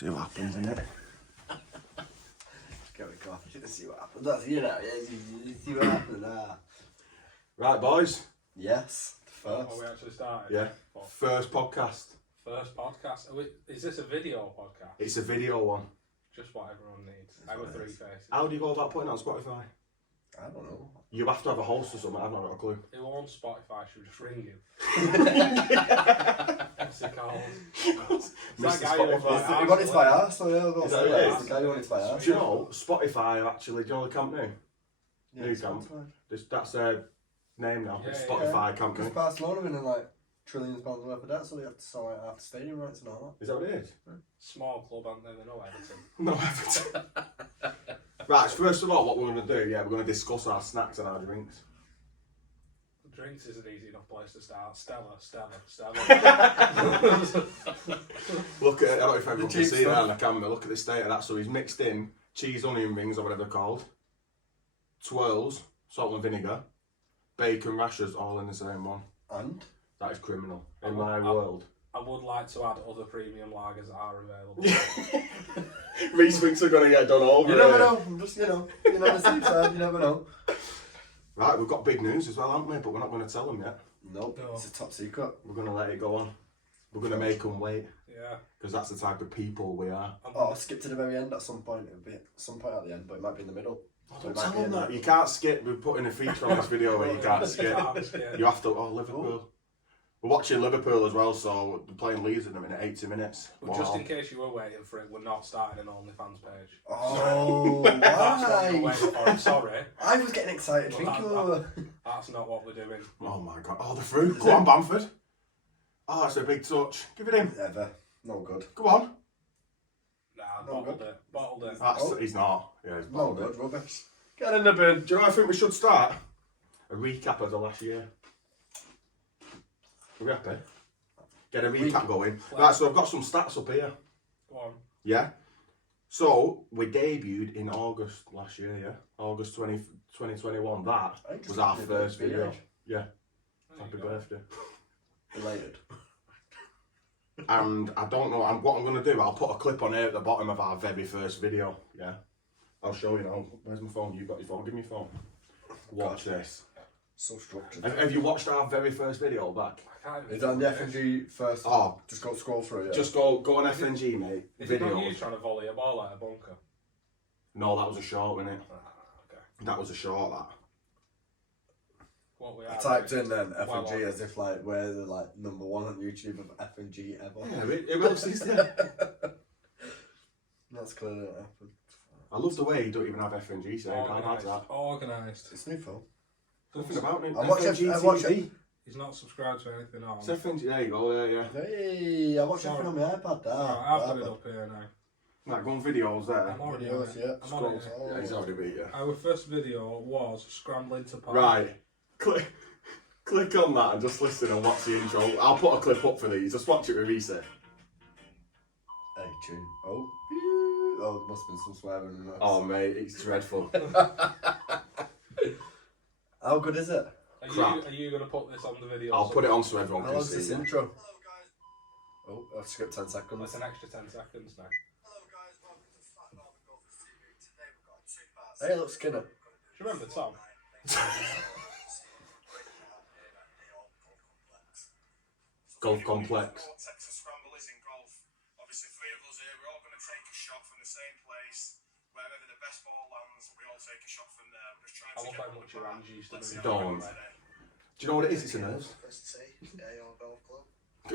See what happens, innit? Get a coffee to see what happens. That's, you know, you see what happens now. Right, boys. Yes, the first. Oh, we actually started? Yeah. What? First podcast. First podcast. Is this a video podcast? It's a video one. Just what everyone needs. Our three faces. How do you go about putting it on Spotify? I don't know. You have to have a host or something. I've not got a clue. Who owns Spotify? Should we just ring him? What's it called? It's that Mr. guy who owns Spotify. my He got it by house, us, so yeah, Is that what it the guy who got it by us. Do you know Spotify actually? Do you know the company? Yeah, New it's camp. Spotify. That's their name now. Yeah, It's yeah. Spotify company. Because Barcelona winning like trillions of pounds worth of debt, so they have to sell out after stadium rights and all Is that what it is? Small club, aren't they? They know everything. No, Everton. Right, so first of all, what we're going to do, we're going to discuss our snacks and our drinks. Drinks is an easy enough place to start. Stella. Look at it, I don't know if everyone The can cheap see that stuff. on the camera. Look at the state of that. So he's mixed in cheese onion rings, or whatever they're called, twirls, salt and vinegar, bacon rashers, all in the same one. And? That is criminal in my world. I would like to add other premium lagers that are available. These weeks are going to get done over. You never know, I'm just, the safe side, you never know. Right, we've got big news as well, haven't we? But we're not going to tell them yet. Nope, No. it's a top secret. We're going to let it go on. We're going to make them wait, Yeah. because that's the type of people we are. Oh, I'll skip to the very end at some point. It'll be at some point at the end, but it might be in the middle. So Don't it might tell be in them that. the- You can't skip. We're putting a feature on this video where you can't skip. Yeah. You have to. Oh, Liverpool. We're watching Liverpool as well, so we're playing Leeds in a minute, 80 minutes. But just in case you were waiting for it, we're not starting an OnlyFans page. Oh, That's what you're why? waiting for. I'm sorry. I was getting excited thinking we were... That's not what we're doing. Oh my god. Oh, the fruit. Go on, Bamford. Oh, that's a big touch. Give it in. Ever. No good. Go on. Nah, No bottled good. it. Bottled it. That's, He's not. Yeah, he's No bottled good, it. rubbish. Get in the bin. Do you know what I think we should start? A recap of the last year. Are we happy? Get a recap going. Right, so I've got some stats up here. Go on. Yeah. So, we debuted in August last year, yeah? August 2021. That I just was our did first the video. video. Yeah. There Happy you go. birthday. Belated. And I don't know, what I'm going to do, I'll put a clip on here at the bottom of our very first video, yeah? I'll show you now. Where's my phone? You got your phone? Give me your phone. Watch this. So structured. Have you watched our very first video back? I can't even Is that on the think of it. FNG first? Oh, Just go scroll through it. just go on FNG, mate. Is it not you Videos. trying to volley a ball at a bunker? No, that was a short, wasn't it? Ah, okay. That was a short, that. What we I are typed doing- in then Well, FNG as if like we're the like number one on YouTube of FNG ever. Yeah, it else is there? That's clearly not happened. I love the way you don't even have FNG saying I like that. Organised. It's new film. Nothing about it. I watch FNG I watch TV. He's not subscribed to anything on. It's FNG, there you go, yeah. Hey, I watch Sorry. everything on my iPad. I've got it up here now. Like, go on videos there. I'm already on Videos, it. yeah. I'm on it. Scrolls. Yeah, he's already beat you. Our first video was scrambling to park. Right. Click on that and just listen and watch the intro. I'll put a clip up for these. Just watch it with Reese. Hey, tune. Oh, oh, there must have been some swearing in that. Oh, mate, it's dreadful. How good is it? Crap. Are you going to put this on the video? I'll put it on so everyone How can long's this see. intro? Oh, I've skipped 10 seconds. That's an extra 10 seconds now. Hey, look, Skinner. Do you remember Tom? Golf complex. Texas Scramble is in golf. Obviously, three of us here, we're all going to take a shot from the same place. Wherever the best ball lands, we all take a shot from there. We're just trying I to love get how much your hands used to Let's be. see how Don't. we go today. Do you know what it is? It's a nerves.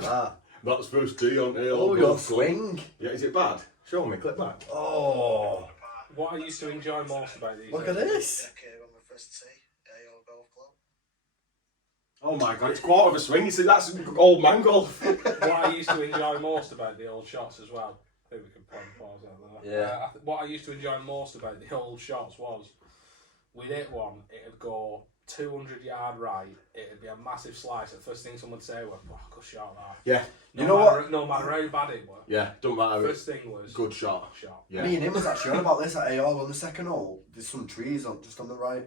Ah. That's first tee on here. Oh, your swing. Yeah, is it bad? Show me, click back. Oh. What I used to enjoy most about these Look at this. Oh my god, it's quarter of a swing. You see, that's old man golf. what I used to enjoy most about the old shots as well. I think we can pause out there. Yeah. What I used to enjoy most about the old shots was we'd hit one, it'd go 200 yard right, it'd be a massive slice. The first thing someone would say was, "Oh, good shot that." Yeah, You know what? No matter how bad it was. yeah, don't matter. First thing was Good shot. shot. Yeah. Me and him was actually on about this at AR on the second hole. There's some trees on just on the right.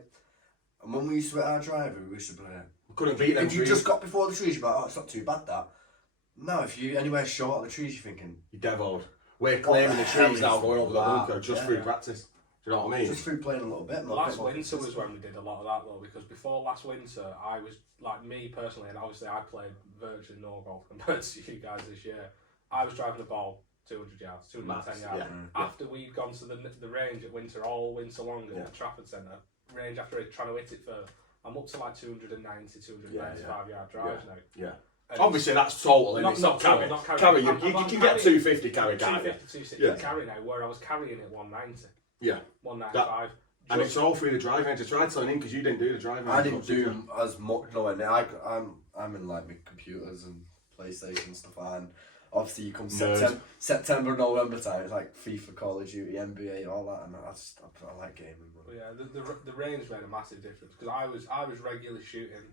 And when we used to hit our driver, we used to play. Couldn't beat them If you trees. just got before the trees, you'd be like, oh, it's not too bad that. Now, if you anywhere short of the trees, you're thinking, You deviled. We're clearing the hell trees now, is going over the that? bunker just Yeah. through practice. Do you know what I mean? Just through playing a little bit. Last winter was when we did a lot of that though, because before last winter, I was like me personally, and obviously I played virtually no golf compared to you guys this year. I was driving the ball 200 yards, 210 yards. Yeah. After we'd gone to the range at winter, all winter long at the Trafford Centre, range after range, trying to hit it further, I'm up to like 290, 295 yard drives now. Yeah. And Obviously, that's total, and it's not carry. not carry. Carry, you I'm can carrying get 250 carry, can't you? 250, 260 Yeah. carry now, where I was carrying it 190, Yeah. 195. And it's all through the driving range. I tried telling him because you didn't do the driving range. I didn't do as much. No, and I'm in like with computers and PlayStation stuff, and obviously you come September, November time, it's like FIFA, Call of Duty, NBA, all that, and I like gaming. But yeah, the range made a massive difference because I was regularly shooting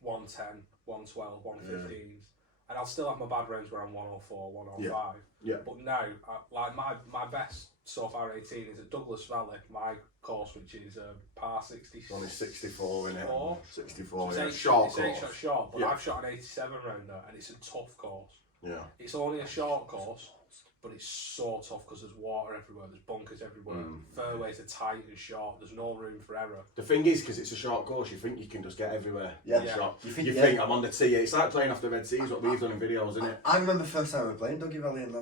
110, 112, 115s, and I'll still have my bad range where I'm 104, 105. Yeah. But now, like my best so far 18 is at Douglas Valley, my course, which is par 60. Only 64 in it. 64, So yeah. it's Short it's 8 course. shots short, but Yeah. I've shot an 87 round there, and it's a tough course. Yeah. It's only a short course, but it's so tough because there's water everywhere, there's bunkers everywhere, fairways are tight and short, there's no room for error. The thing is, because it's a short course, you think you can just get everywhere. Yeah. One shot. You You think, think I'm on the tee. It's like playing off the Red Seas, what we've done in videos, isn't it? I remember the first time we were playing Dougie Valley, and he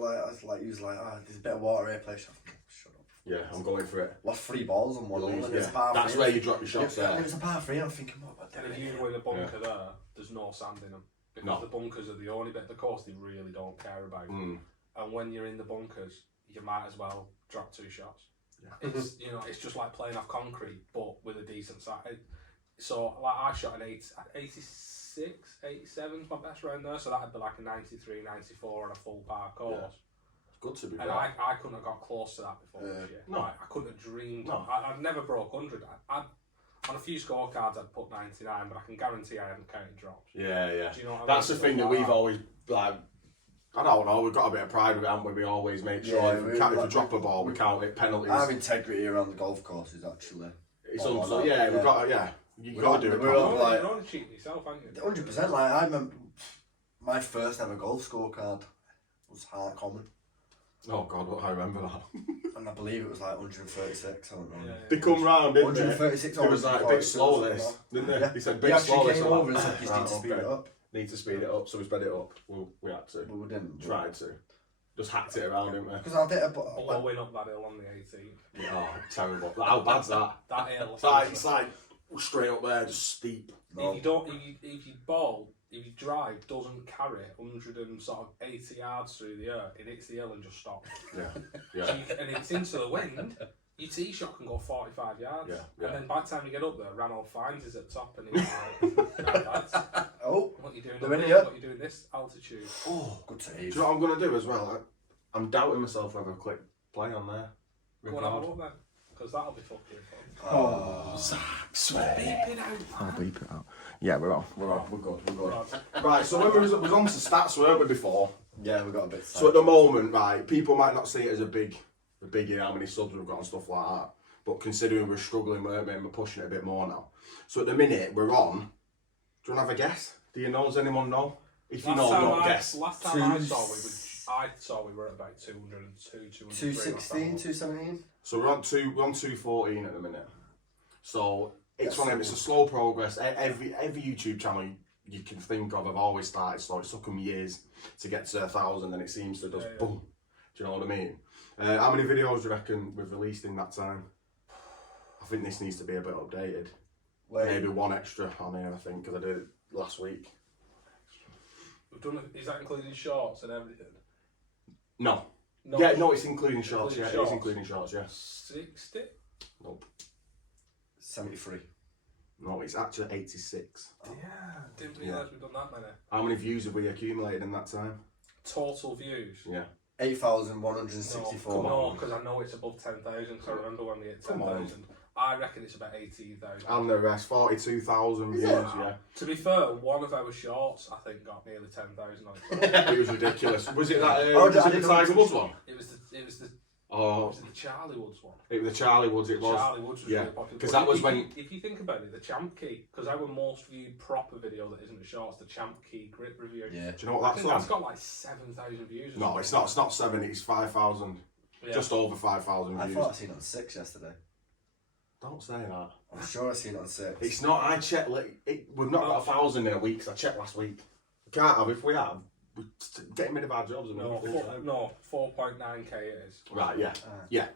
was like, there's a bit of water here, play shot. Shut up. Yeah, I'm going for it. Lost 3 balls on one hole, and it's a par 3. That's where you drop your shots Yeah, there. it was a par 3, and I'm thinking, what about And that? if you win a bunker there, there's no sand in them. Because No. the bunkers are the only bit of the course they really don't care about. And when you're in the bunkers, you might as well drop 2 shots. Yeah. It's it's just like playing off concrete, but with a decent side. So like I shot an 86, 87's my best round there, so that'd be like a 93, 94 on a full par course. Yeah. It's good to be And back. I couldn't have got close to that before this year. No. I couldn't have dreamed. No. I've never broke 100. On a few scorecards I'd put 99, but I can guarantee I haven't counted drops. Yeah, yeah. Do you know what I That's mean? the thing that we've always, like, I don't know, we've got a bit of pride with it, haven't we? We always make sure if we drop a ball, we count it, penalties. Our integrity around the golf course is actually. It's all so like yeah, that, we've got to, you got to do it. we're all- properly. You're only cheating yourself, aren't you? 100%. Like I remember, my first ever golf scorecard was Hart Common, Oh God, I remember that. and I believe it was like 136. I don't know. They come round, didn't they? 136. It was like a bit slow this, didn't they? Yeah. He said He bit actually slow this. came I'm over and like, said, "You need to speed it up." Need to speed it up, so we sped it up. We had to. But we didn't. Tried to. Just hacked it around, didn't we? Because I did it, Blowing up that hill on the 18th. Oh, terrible. How bad's that? That hill. It's like straight up there, just steep. If you don't, if you ball, if your drive doesn't carry 180 yards through the air, it hits the hill and just stops. Yeah, So yeah. and it's into the wind. Your tee shot can go 45 yards. Yeah, yeah. And then by the time you get up there, Ranulph finds is at top and he's like, "Right, lads, Oh, what are you doing? The up winner, here? yeah. What are you doing this altitude?" oh, good Do save. you know what I'm going to do as well? I'm doubting myself whether I click play on there. Go on, have a Record. look then, because that'll be fucking fun. Oh, Swear. Beep it out. I'll beep it out. Yeah, we're on. We're good. We're good. Right. Right, so when we was on to stats, weren't we, before? yeah, we got a bit. So at the moment, right, people might not see it as a big how many subs we've got and stuff like that. But considering we're struggling, weren't we, and we're pushing it a bit more now. So at the minute, we're on. Do you want to have a guess? Do you know? Does anyone know? If you know, don't guess. Last time I saw we were at about 202, 203. 216, 217. So we're on 214 at the minute. So it's Yes. one of them, it's a slow progress. Every YouTube channel you can think of have always started slow. It's took them years to get to 1,000, and it seems to just boom. Do you know what I mean? How many videos do you reckon we've released in that time? I think this needs to be a bit updated. Wait, Maybe one extra on here, I think, because I did it last week. We've done it. Is that including shorts and everything? No. No. Yeah, no, it's including shorts. Including Yeah, it shorts. is including shorts. Yeah. 60. Nope. 73. No, it's actually 86. Yeah. Didn't realise we've done that many. How many views have we accumulated in that time? Total views. Yeah. 8,164. No, because I know it's above 10,000. Because I remember when we hit Come on. 10,000. I reckon it's about 18,000. And the rest, 42,000 views. Yeah. To be fair, one of our shorts I think got nearly 10,000 on it. It was ridiculous. Was it that? Oh, Was I it the didn't Tiger know. Woods one? It was the Oh, Was it the Charlie Woods one? it was the Charlie Woods. It was. Charlie Woods was Yeah, really popular. 'cause But that was if when- you- if you think about it, the Champ Key, because our most viewed proper video that isn't a shorts, the Champ Key grip review. Yeah. Do you know I what think that's that's on? got like 7,000 views. Or No, something. it's not. It's not 7. It's 5,000. Yeah. Just over 5,000 I views. thought I seen it on 6 yesterday. Don't say that. I'm sure I seen it on 6. It's not. I checked. We've not got 1,000 in a week. 'Cause I checked last week. We can't have. If we have, we're getting rid of our jobs and No, we're full time. 4.9k it is. Right. Yeah. Ah. Yeah.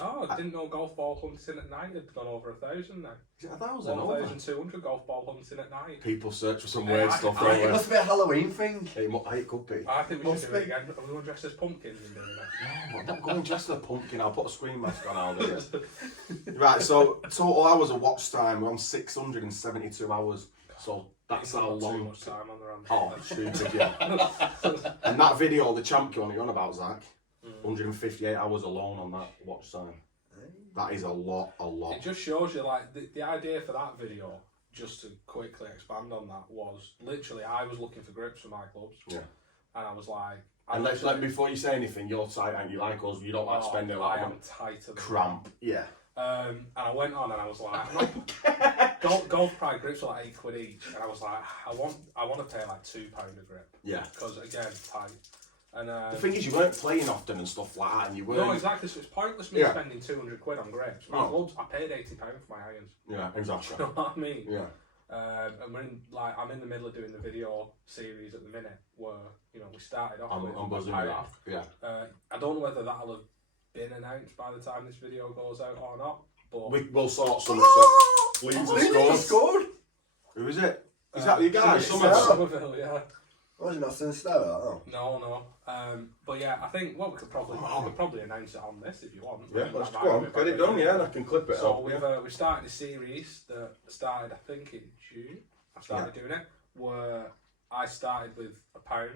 Oh, I didn't know golf ball hunting at night had gone over 1,000 now. Is it 1,000? Over? 1,200 golf ball hunting at night. People search for some Yeah, weird I- stuff. I- don't It they? must be a Halloween thing. It could be. I think we Must should do it be. again. Are we going to dress as pumpkins and doing it? No, I'm not going dressed as a pumpkin. I'll put a screen mask on. I'll do it. Right. So total hours of watch time. We're on 672 hours. So that's how Not too long. much time on the run. Oh, stupid, yeah. And that video, the champion you're on about, Zach, 158 hours alone on that watch time. That is a lot. It just shows you, like, the idea for that video, just to quickly expand on that, was literally I was looking for grips for my clubs. Yeah. And I was like... And let's before you say anything, you're tight and you like us. You don't like spending a lot I of am money. tighter than Cramp. Yeah. And I went on and I was like, Golf Pride grips were like £8 each, and I was like, I want to pay like £2 a grip. Yeah. Because again, tight. And The thing is, you weren't playing often and stuff like that, and you weren't. no, exactly. So it's pointless me Yeah. spending £200 on grips. My No. clubs, I paid £80 for my irons. Yeah, exactly. You know what I mean? Yeah. And I'm in the middle of doing the video series at the minute, where we started off with I'm buzzing a with pirate. that. Yeah. I don't know whether that'll have been announced by the time this video goes out or not, but We'll sort something. So Leeds have Leeds scored. Who is it? Is that the guy? Somerville. Somerville, yeah. Was it not since Stella? Oh. No. But yeah, I think we could probably announce it on this if you want. Yeah, That let's might go on. be Get it better. done, yeah, and I can clip it So up. we started a series that started, I think, in June. I started doing it, where I started with £1,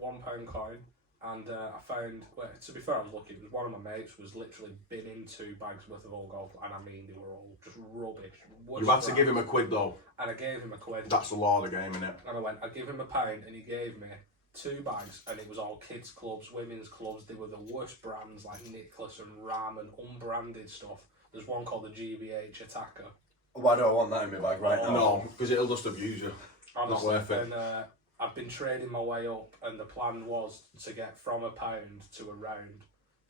£1 coin, and I found, well, to be fair, I was lucky. It was one of my mates was literally been in 2 bags worth of all golf, and I mean they were all just rubbish. You had to give him a quid though. And I gave him £1. That's the law of the game, innit? And I went, I'd give him £1, and he gave me 2 bags, and it was all kids' clubs, women's clubs. They were the worst brands, like Nicholas and Ram and unbranded stuff. There's one called the GBH Attacker. Why do I want that in my bag right now? No, because it'll just abuse you. Honestly, worth it. And I've been trading my way up, and the plan was to get from £1 to a round,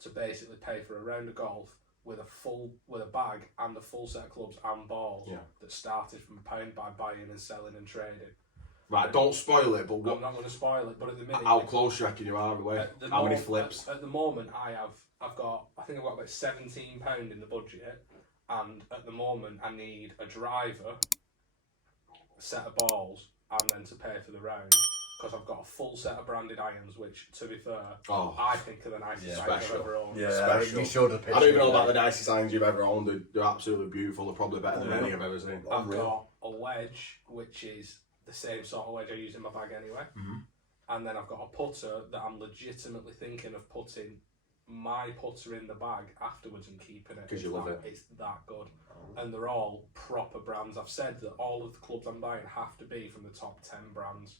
to basically pay for a round of golf with a bag and a full set of clubs and balls that started from £1 by buying and selling and trading. Right, don't spoil it, but I'm what? not going to spoil it, but at the minute, How close you reckon you are away? How many flips? At the moment, I've got about £17 in the budget, and at the moment I need a driver, a set of balls, and then to pay for the round, because I've got a full set of branded irons, which, to be fair, I think are the nicest irons I've special. ever owned. Yeah, Special. you showed a picture. I don't even know about the nicest irons you've ever owned. They're absolutely beautiful. They're probably better than any I've ever seen. I've got a wedge, which is the same sort of wedge I use in my bag anyway. And then I've got a putter that I'm legitimately thinking of putting my putter in the bag afterwards and keeping it. 'Cause you love it. It's that good. And they're all proper brands. I've said that all of the clubs I'm buying have to be from the top 10 brands.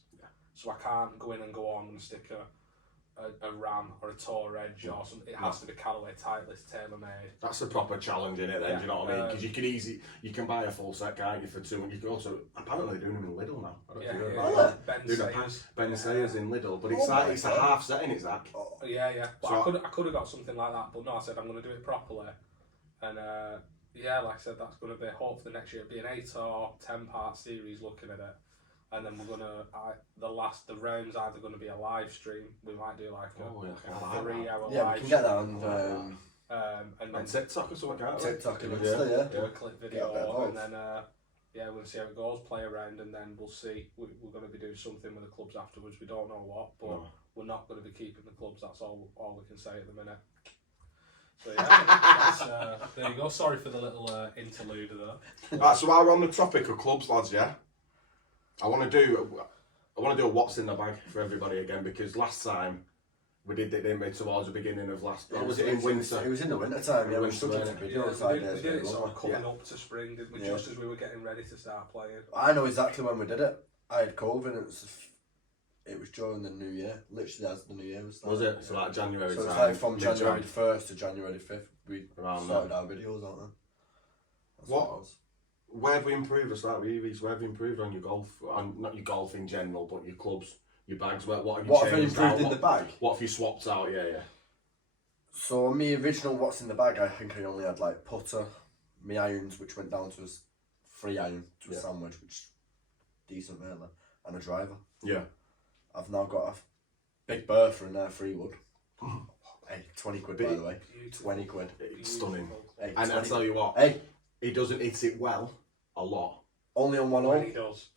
So I can't go in and go on and stick a Ram or a Tour Edge or something. It has to be Callaway Titleist, tailor-made. That's a proper challenge in it, then. Yeah. Do you know what I mean? Because you can buy a full set, can't you, for 2, and you can also apparently doing them in Lidl now. I don't know if you heard about that. Ben Doing a Sayers. Ben Sayers in Lidl, but Oh it's my it's a God. half set in it, Zach. Yeah. But So I could have got something like that, but no, I said I'm going to do it properly. And like I said, that's going to be, hopefully next year, it'll be an 8 or 10 part series looking at it. And then we're going to, the round's either going to be a live stream. We might do like a 3-hour Yeah, live we can get that stream. on And then On TikTok or something, can't we? TikTok and Yeah. Insta, yeah. do a clip Get a bit of video, both. and then we're going to see how it goes, play around, and then we'll see. We're going to be doing something with the clubs afterwards. We don't know what, but we're not going to be keeping the clubs. That's all we can say at the minute. So yeah, there you go. Sorry for the little interlude there. Right, so while we're on the topic of clubs, lads, yeah, I want to do a what's in the bag for everybody again, because last time we did it, didn't we, towards the beginning of last. Or was it in winter? It was in the winter time. Yeah, we Winter, took it wasn't for it? videos. we did it sort of coming up to spring, didn't we? Yeah. Just as we were getting ready to start playing. I know exactly when we did it. I had COVID, and It was during the New Year, literally as the New Year was starting. Was it? So like January So time. it's like from mid-Jan. January 1st to January 5th, we Around started our videos out then. That's What? it was. Where have we improved? Let's start with you, Reece. Where have you improved on your golf? Not your golf in general, but your clubs, your bags. What have you What have I changed improved out? in the bag? What have you swapped out? Yeah. So on my original what's in the bag, I think I only had like putter, my irons, which went down to a 3-iron to a sandwich, which is decent really, and a driver. Yeah. I've now got a big bertha in there, 3 wood. Hey, 20 quid by the way. 20 quid. It's stunning. Hey, And I 20 tell you what, Hey, he doesn't hit it well a lot only on one When hole. he does.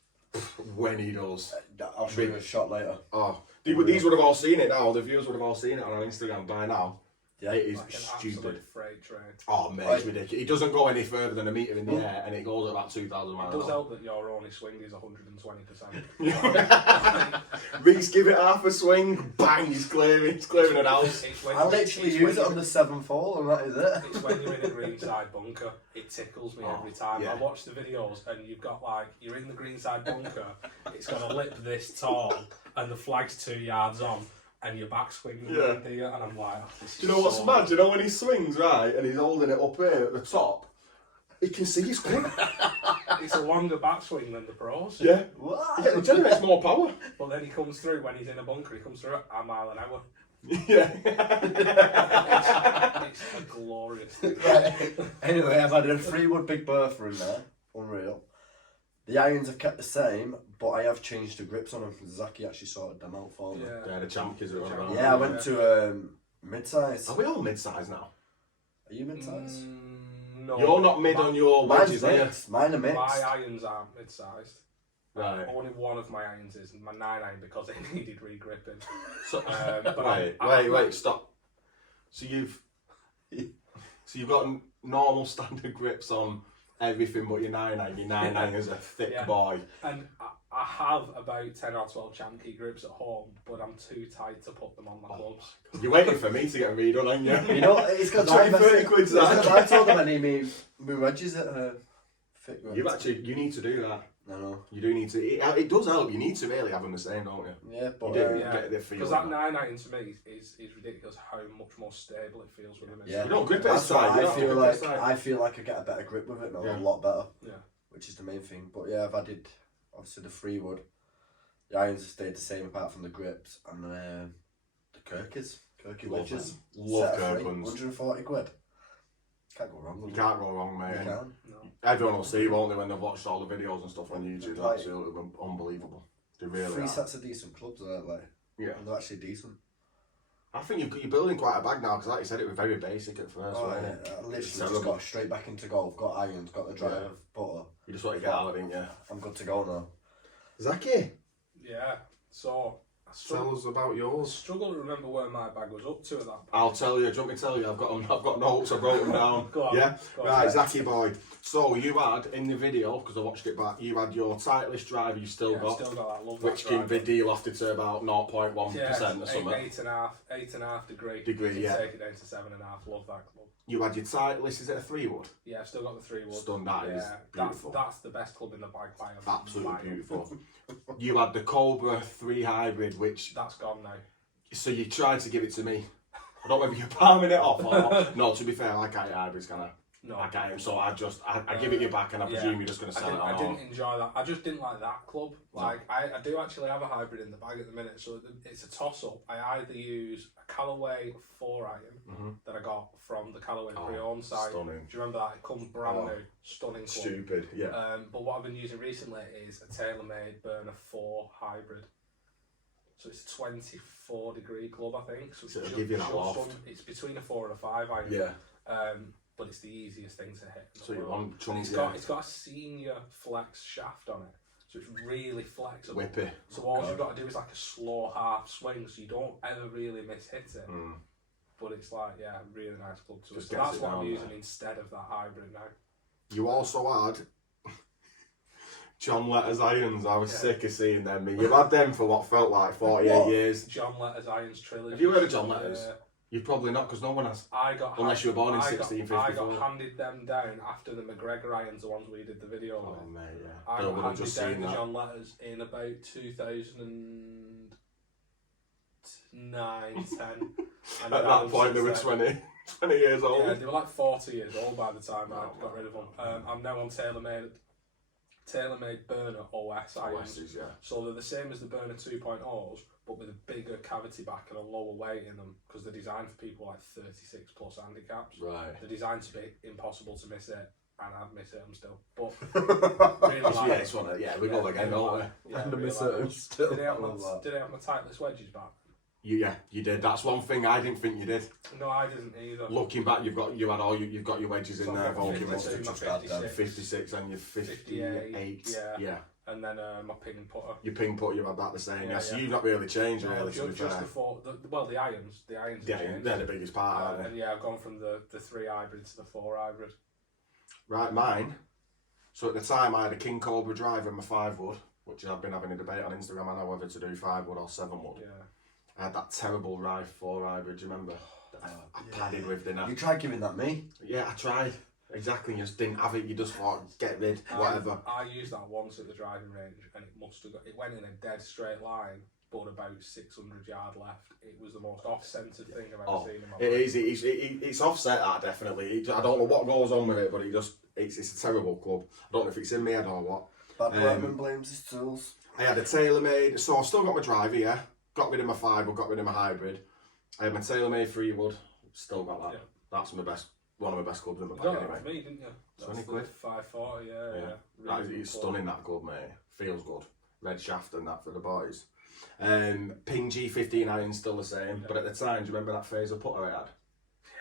when he does. I'll show you a shot later. Oh, these would have all seen it now. The viewers would have all seen it on our Instagram by now. Yeah, It is Like an stupid. absolute freight train. Oh mate, it's ridiculous. He doesn't go any further than a metre in the air, and it goes at about 2,000 It miles. does help that your only swing is 120%. Reece, give it half a swing, bang, he's clearing an house. It's when I you- literally it's use when it on the 7th hole, and that is it. It's when you're in a greenside bunker, it tickles me every time. yeah. I watch the videos and you've got like, you're in the greenside bunker, it's got a lip this tall and the flag's 2 yards on and your backswing Yeah. here, and I'm like, oh, this Do you is know what's so mad? Do you know when he swings, right, and he's holding it up here at the top, he can see his swing. It's a longer backswing than the pros. Yeah. What? Yeah, it generates more power. But then he comes through when he's in a bunker, he comes through at a mile an hour. Yeah. It's a glorious thing. Right. Anyway, I've added a 3 wood big bertha in there. Unreal. The irons have kept the same, but I have changed the grips on them because Zaki actually sorted them out for me. Yeah, the champ kids are on. Yeah, I went to mid-size. Are we all mid-size now? Are you mid-size? No. You're not mid on your Mine's wedges, are you? mixed. Mine are mixed. My irons are mid-sized. Right. Only one of my irons is my 9-iron because it needed re-gripping. So, But wait, stop. So you've got normal standard grips on everything but your 9-iron. Your 9-iron is a thick Yeah. boy. And I have about 10 or 12 champ key grips at home, but I'm too tight to put them on my clubs. You're waiting for me to get redone, aren't you? You know, it's because 20-30 quid, Zach. I told them I need my wedges at fit grips. You need to do that. No. You do need to. It does help. You need to really have them the same, don't you? Yeah, but You do. Yeah, Get the feel. because that 9-iron to me is ridiculous how much more stable it feels with them. yeah, You don't grip it that's aside, why you I don't feel grip it like aside. I feel like I get a better grip with it now, Yeah. a lot better. Yeah. Which is the main thing. But yeah, I've added obviously the 3 wood. The irons have stayed the same apart from the grips and the Kirkies. Kirky Love wedges. them. Love Set of 3, Kirklands. 140 quid. Can't go wrong with You them. can't go wrong, mate. You can. No. Everyone will see, won't they, when they've watched all the videos and stuff on YouTube? They're Like- absolutely unbelievable. They really 3 are. sets of decent clubs are like, Yeah. and they're actually decent. I think you're building quite a bag now, because like you said, it was very basic at first, Oh, wasn't yeah, it? I literally It's just terrible. got straight back into golf, got irons, got the driver, putter. You just want to get out of it, didn't you? I'm good to go now. Zaki, Yeah. So I tell us about yours. struggle to remember where my bag was up to at that point. I'll tell you. Do you want me to tell you? I've got notes. I wrote them down. Go on. Yeah. Go on. Right, Zaki boy. So you had in the video, because I watched it back, you had your Titleist driver. You still Yeah, I've got, still got that. Love which that can driver. be delocked to about 0.1% Yeah, or something. 8.5 degree. Degree, You can yeah. Take it down to 7.5. Love that club. You had your Titleist. Is it a 3-wood? Yeah, I've still got the 3 wood. Stunned, that is beautiful. That's the best club in the bag by a Absolutely mile. beautiful. You had the Cobra 3 hybrid, which That's gone now. so you tried to give it to me. I don't know whether you're palming it off or not. No, to be fair, I can't hybrids, can I? No, I can't. So I give it you back, and I presume you're just going to sell it I on. didn't enjoy that. I just didn't like that club. Like I do actually have a hybrid in the bag at the minute, so it's a toss up. I either use a Callaway 4-iron that I got from the Callaway pre-owned site. Stunning. Do you remember that? It comes brand new, stunning club. Stupid, yeah. But what I've been using recently is a TaylorMade Burner 4 hybrid. So it's a 24 degree club, I think. So it's it'll give you that loft. It's between a 4 and a 5 iron. Yeah. But it's the easiest thing to hit. So you want And chunky, it's got a senior flex shaft on it, so it's really flexible. whippy. So all you've got to do is like a slow half swing, so you don't ever really miss hit it. But it's like, yeah, really nice club to Just So gets that's it what I'm down using there. instead of that hybrid now. You also had John Letters irons. I was sick of seeing them. You had them for what felt like 48 years. John Letters Irons Trilogy. Have you heard of John Letters? Yeah. You've probably not, because no one has. Unless I you were born in got 1654. handed them down after the McGregor irons, the ones we did the video Oh with. mate, yeah. I Bill got would have handed just down seen the that. John Letters in about 2008. 9, 10. And At that point, they were 20 years old. Yeah, they were like 40 years old by the time I got rid of them. God. I'm now on TaylorMade Burner OS irons. OSs, yeah. So they're the same as the Burner 2.0s, but with a bigger cavity back and a lower weight in them, because they're designed for people like 36 plus handicaps. Right. They're designed to be impossible to miss it, and I'd miss it, I'm still. But really like Yeah, it's one of, we go again, don't we? Yeah, And really miss like it them. still. Did they have my tightless wedges back? Yeah, you did. That's one thing I didn't think you did. No, I didn't either. Looking back, you've got your wedges in So there. I've got Volky must 52, have just my had them. 56, 56 and your 58. yeah. And then my ping putter. Your ping putter, you had that the same. Yeah, So yeah. you've not really changed, No, really, to be just fair. the irons. The irons. Yeah, have changed. they're the biggest part, aren't they? And yeah, I've gone from the 3 hybrid to the 4 hybrid. Right, mine. So at the time, I had a King Cobra driver in my 5 wood, which I've been having a debate on Instagram. I know whether to do 5 wood or 7 wood. Yeah. I had that terrible Rife 4 hybrid. Do you remember? I padded with, didn't I? You tried giving that me. Yeah, I tried. Exactly, you just didn't have it. You just thought, get rid, whatever. I used that once at the driving range, and it went in a dead straight line, but about 600 yard left. It was the most off-centered thing I've ever seen in my life. It's offset that definitely. I don't know what goes on with it, but it's a terrible club. I don't know if it's in my head or what. Bad Brightman blames his tools. I had a TaylorMade, so I've still got my driver, yeah. Got rid of my 5 wood, got rid of my hybrid. I had my TaylorMade 3 wood, still got that. Yeah. That's one of my best clubs in my You bag got anyway. that for me, didn't you? 20 quid. 540, yeah. That Really is, it's good club. stunning, that club, mate. Feels good. Red shaft and that for the boys. Ping G15 iron's still the same, but at the time, do you remember that phase of putter I had?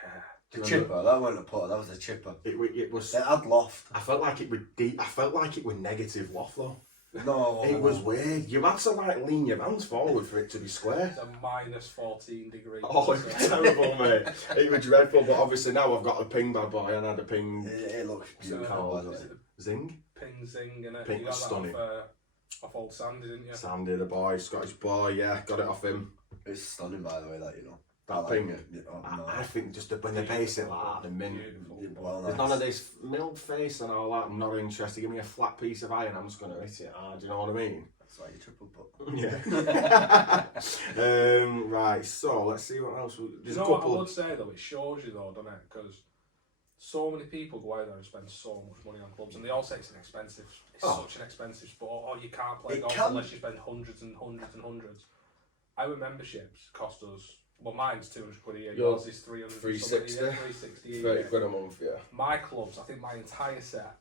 Yeah. The chipper, that wasn't a putter, that was a chipper. It was. It had loft. I felt like it would deep. I felt like it was negative loft though. No. It was weird. You had to like lean your hands forward for it to be square. It's a minus 14 degree. Oh, it was terrible, mate. It was dreadful. But obviously now I've got a ping bad boy and I had a ping It looks beautiful, called doesn't it? Zing. Ping zing and it. Ping You got was stunning. that off old Sandy, didn't you? Sandy, the boy, Scottish boy. Yeah, got it off him. It's stunning, by the way, that, you know. That I ping. like it. Yeah, oh, no. I think just when they base it like that, the mint. Beautiful. Well, There's none of this milled face and all that. I'm not interested. Give me a flat piece of iron. I'm just going to hit it hard. Do you know what I mean? That's why you triple put. Yeah. Right. So let's see what else. There's You know a couple. what I would say though? It shows you though, doesn't it? Because so many people go out there and spend so much money on clubs, and they all say it's such an expensive sport. Oh, you can't play golf unless you spend hundreds and hundreds and hundreds. Our memberships cost us. Well, mine's 200 quid a year. Yours is 300. 360. 360 a 30 year. quid a month, yeah. My clubs, I think my entire set,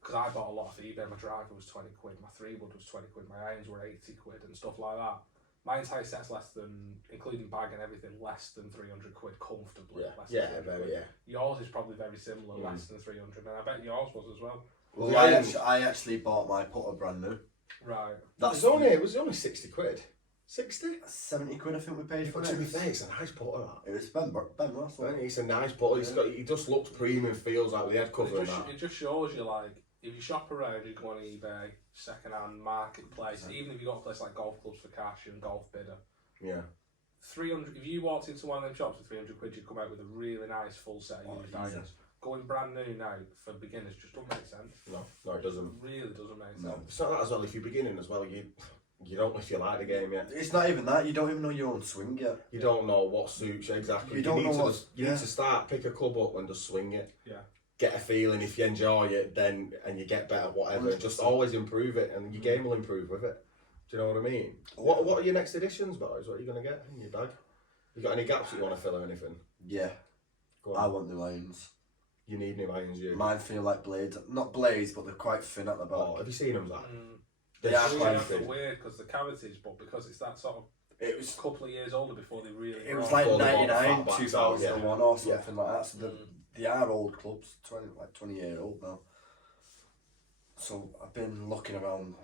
because I bought a lot off eBay. My driver was 20 quid. My 3 wood was 20 quid. My irons were 80 quid and stuff like that. My entire set's less than, including bag and everything, less than 300 quid comfortably. Less than 300 quid. Yours is probably very similar, less than 300, and I bet yours was as well. Well, Yeah. I actually bought my putter brand new. Right. It was only 60 quid. 60? 70 quid I think we paid for But it. to be fair, it's a nice putter, that. It was Ben Ross. Isn't it? It's a nice putter. He just looks premium, feels like with the head cover and that. It just shows you, like, if you shop around, you go on eBay, second-hand marketplace, even if you go to a place like Golf Clubs for Cash and Golf Bidder, Yeah. 300. If you walked into one of them shops for 300 quid, you'd come out with a really nice full set of used irons. Going brand new now for beginners just don't make sense. No, it doesn't. It really doesn't make sense. No. It's not that as well. If you're beginning as well, you don't know if you like the game yet. It's not even that, you don't even know your own swing yet. You don't know what suits you exactly. You don't know what. You need to start, pick a club up and just swing it. Yeah. Get a feeling. If you enjoy it, then and you get better, whatever. 100%. Just always improve it, and your game will improve with it. Do you know what I mean? What are your next editions, boys? What are you gonna get in your bag? You got any gaps that you want to fill or anything? Yeah. Go I on. want new irons. You need new irons, you. Mine feel like blades. Not blades, but they're quite thin at the back. Oh, have you seen them, Zach? Yeah, They're I've so quite It's thin. weird because the cavities, but because it's that sort of It was couple of years older before they really. It was grow. like All the 99, fat backs 2001 or something Yeah. like that. So they are old clubs, 20 year old now. So I've been looking around.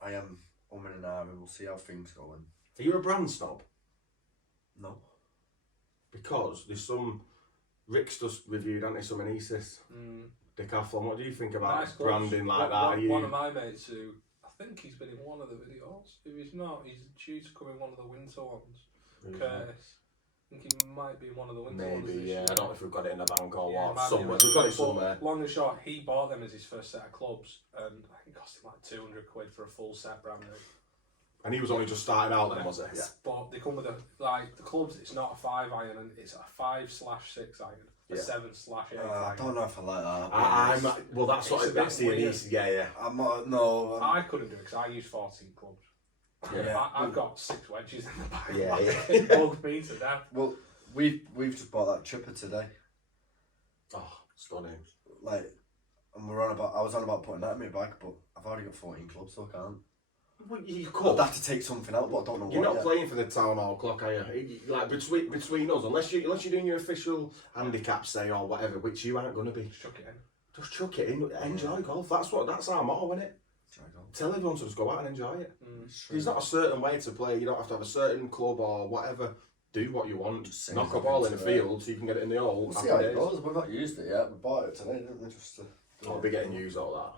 I am umming and ahhing. We'll see how things go. And Are you a brand snob? no, Because there's some. Rick's just reviewed, hasn't he, some Anesis Decathlon. What do you think about Nice clubs. branding like that? One, Are you... one of my mates who I think he's been in one of the videos. If he's not, he's due to come in one of the winter ones. Curtis. I think he might be in one of the winter ones. Maybe, this yeah. year. I don't know if we've got it in the bank or Yeah, it what. might be Somewhere. in the We've got it but somewhere. Long and short, he bought them as his first set of clubs, and I think it cost him like 200 quid for a full set brand new. And he was only just starting out then, was it? Yeah. But they come with the clubs. It's not a 5-iron, and it's a 5/6 iron, a 7/8 I iron. don't know if I like that. Well, that's It's a that's bit the weird. yeah. I'm not, no. I couldn't do it because I use 14 clubs. Yeah. I've got 6 wedges in the back. Yeah, It bugged me to death. Well, we've just bought that chipper today. Oh, stunning. Like, and I was on about putting that in my bag, but I've already got 14 clubs, so I can't. Well, you I'd could. have to take something out, but I don't know You're what not yet. playing for the town hall clock, are you? Like between us, unless you're doing your official handicap say or whatever, which you aren't going to be. Just chuck it in. Just chuck it in, enjoy golf. That's our motto, isn't it? Tell everyone to just go out and enjoy it. There's not a certain way to play. You don't have to have a certain club or whatever. Do what you want. Knock a ball in the field so you can get it in the hole. We'll see how it goes. We've not used it yet. We bought it today, didn't we? Just to I'll be getting used all that.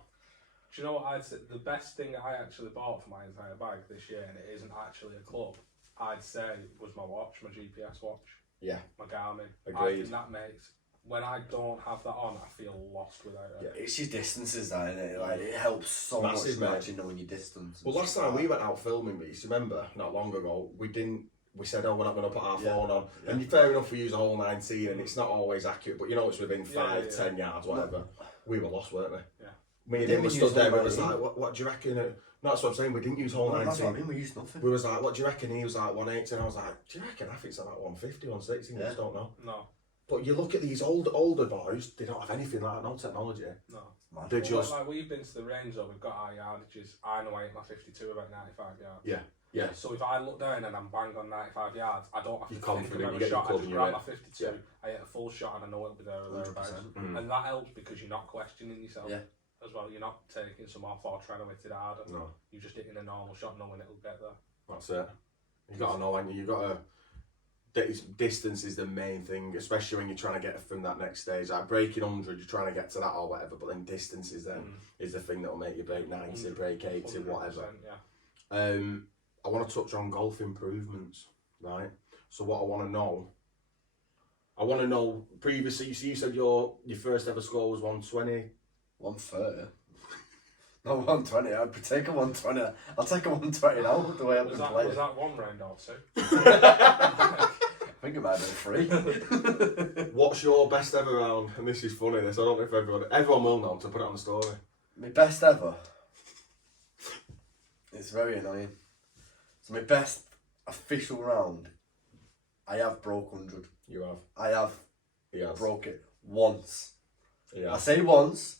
Do you know what I'd say? The best thing I actually bought for my entire bag this year, and it isn't actually a club, I'd say was my watch, my GPS watch. Yeah. My Garmin. I Agreed. think that makes, when I don't have that on, I feel lost without it. Yeah. It's your distances, that, isn't it? Like, it helps so Massive, much, mate. actually knowing your distance. Well, last time we went out filming beats, remember, not long ago, we said, oh, we're not going to put our phone on. Yeah. And fair enough, we use a whole 19 and it's not always accurate, but you know it's within 5, 10 yards, whatever. We were lost, weren't we? Yeah. Me and him were stood there, we was like, what do you reckon? No, that's what I'm saying, we didn't use whole 19. That's what I mean, we used nothing. We was like, what do you reckon? He was like 180 and I was like, do you reckon? I think it's like 150, 160, we just don't know. No. But you look at these older boys, they don't have anything like that, no technology. No. They just... Like, we've been to the range though, we've got our yardages. I know I hit my 52 about 95 yards. Yeah. Yeah. So if I look down and I'm bang on 95 yards, I don't have to You're think confident, about you a get your shot. I club just and grab you're my in. 52, Yeah. I hit a full shot and I know it'll be there or thereabouts. 100%. And that helps because you're not questioning yourself Yeah. as well. You're not taking some off or trying to hit it harder. No. You're just hitting a normal shot knowing it'll get there. That's it. You got to know, and you got to. Distance is the main thing, especially when you're trying to get from that next stage. Like breaking 100, you're trying to get to that or whatever, but then distance is the thing that'll make you break 90, break 80, whatever. Yeah. I want to touch on golf improvements, right? So what I want to know previously. So you said your first ever score was 120. 130. No, 120. I'd take a 120. I'll take a 120 now, the way I've been playing. Was that one round or two? I think it might have been 3. What's your best ever round? And this is funny, this. I don't know if everyone will know to put it on the story. My best ever. It's very annoying. So my best official round, I have broke 100. You have. I have He has. broke it once. Yeah. I say once.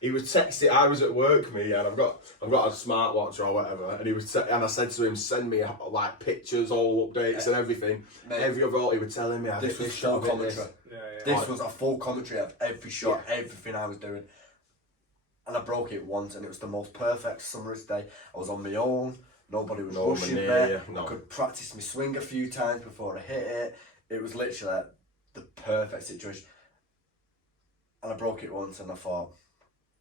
He was texting. I was at work, and I've got a smartwatch or whatever, and he was and I said to him, send me like pictures, all updates and everything. Mate, Every other he would tell him, yeah, this was shot, full commentary. Yeah. This was a full commentary of every shot, everything I was doing. And I broke it once, and it was the most perfect summer's day. I was on my own, nobody was rushing me. near you, no. I could practice my swing a few times before I hit it. It was literally the perfect situation. And I broke it once, and I thought,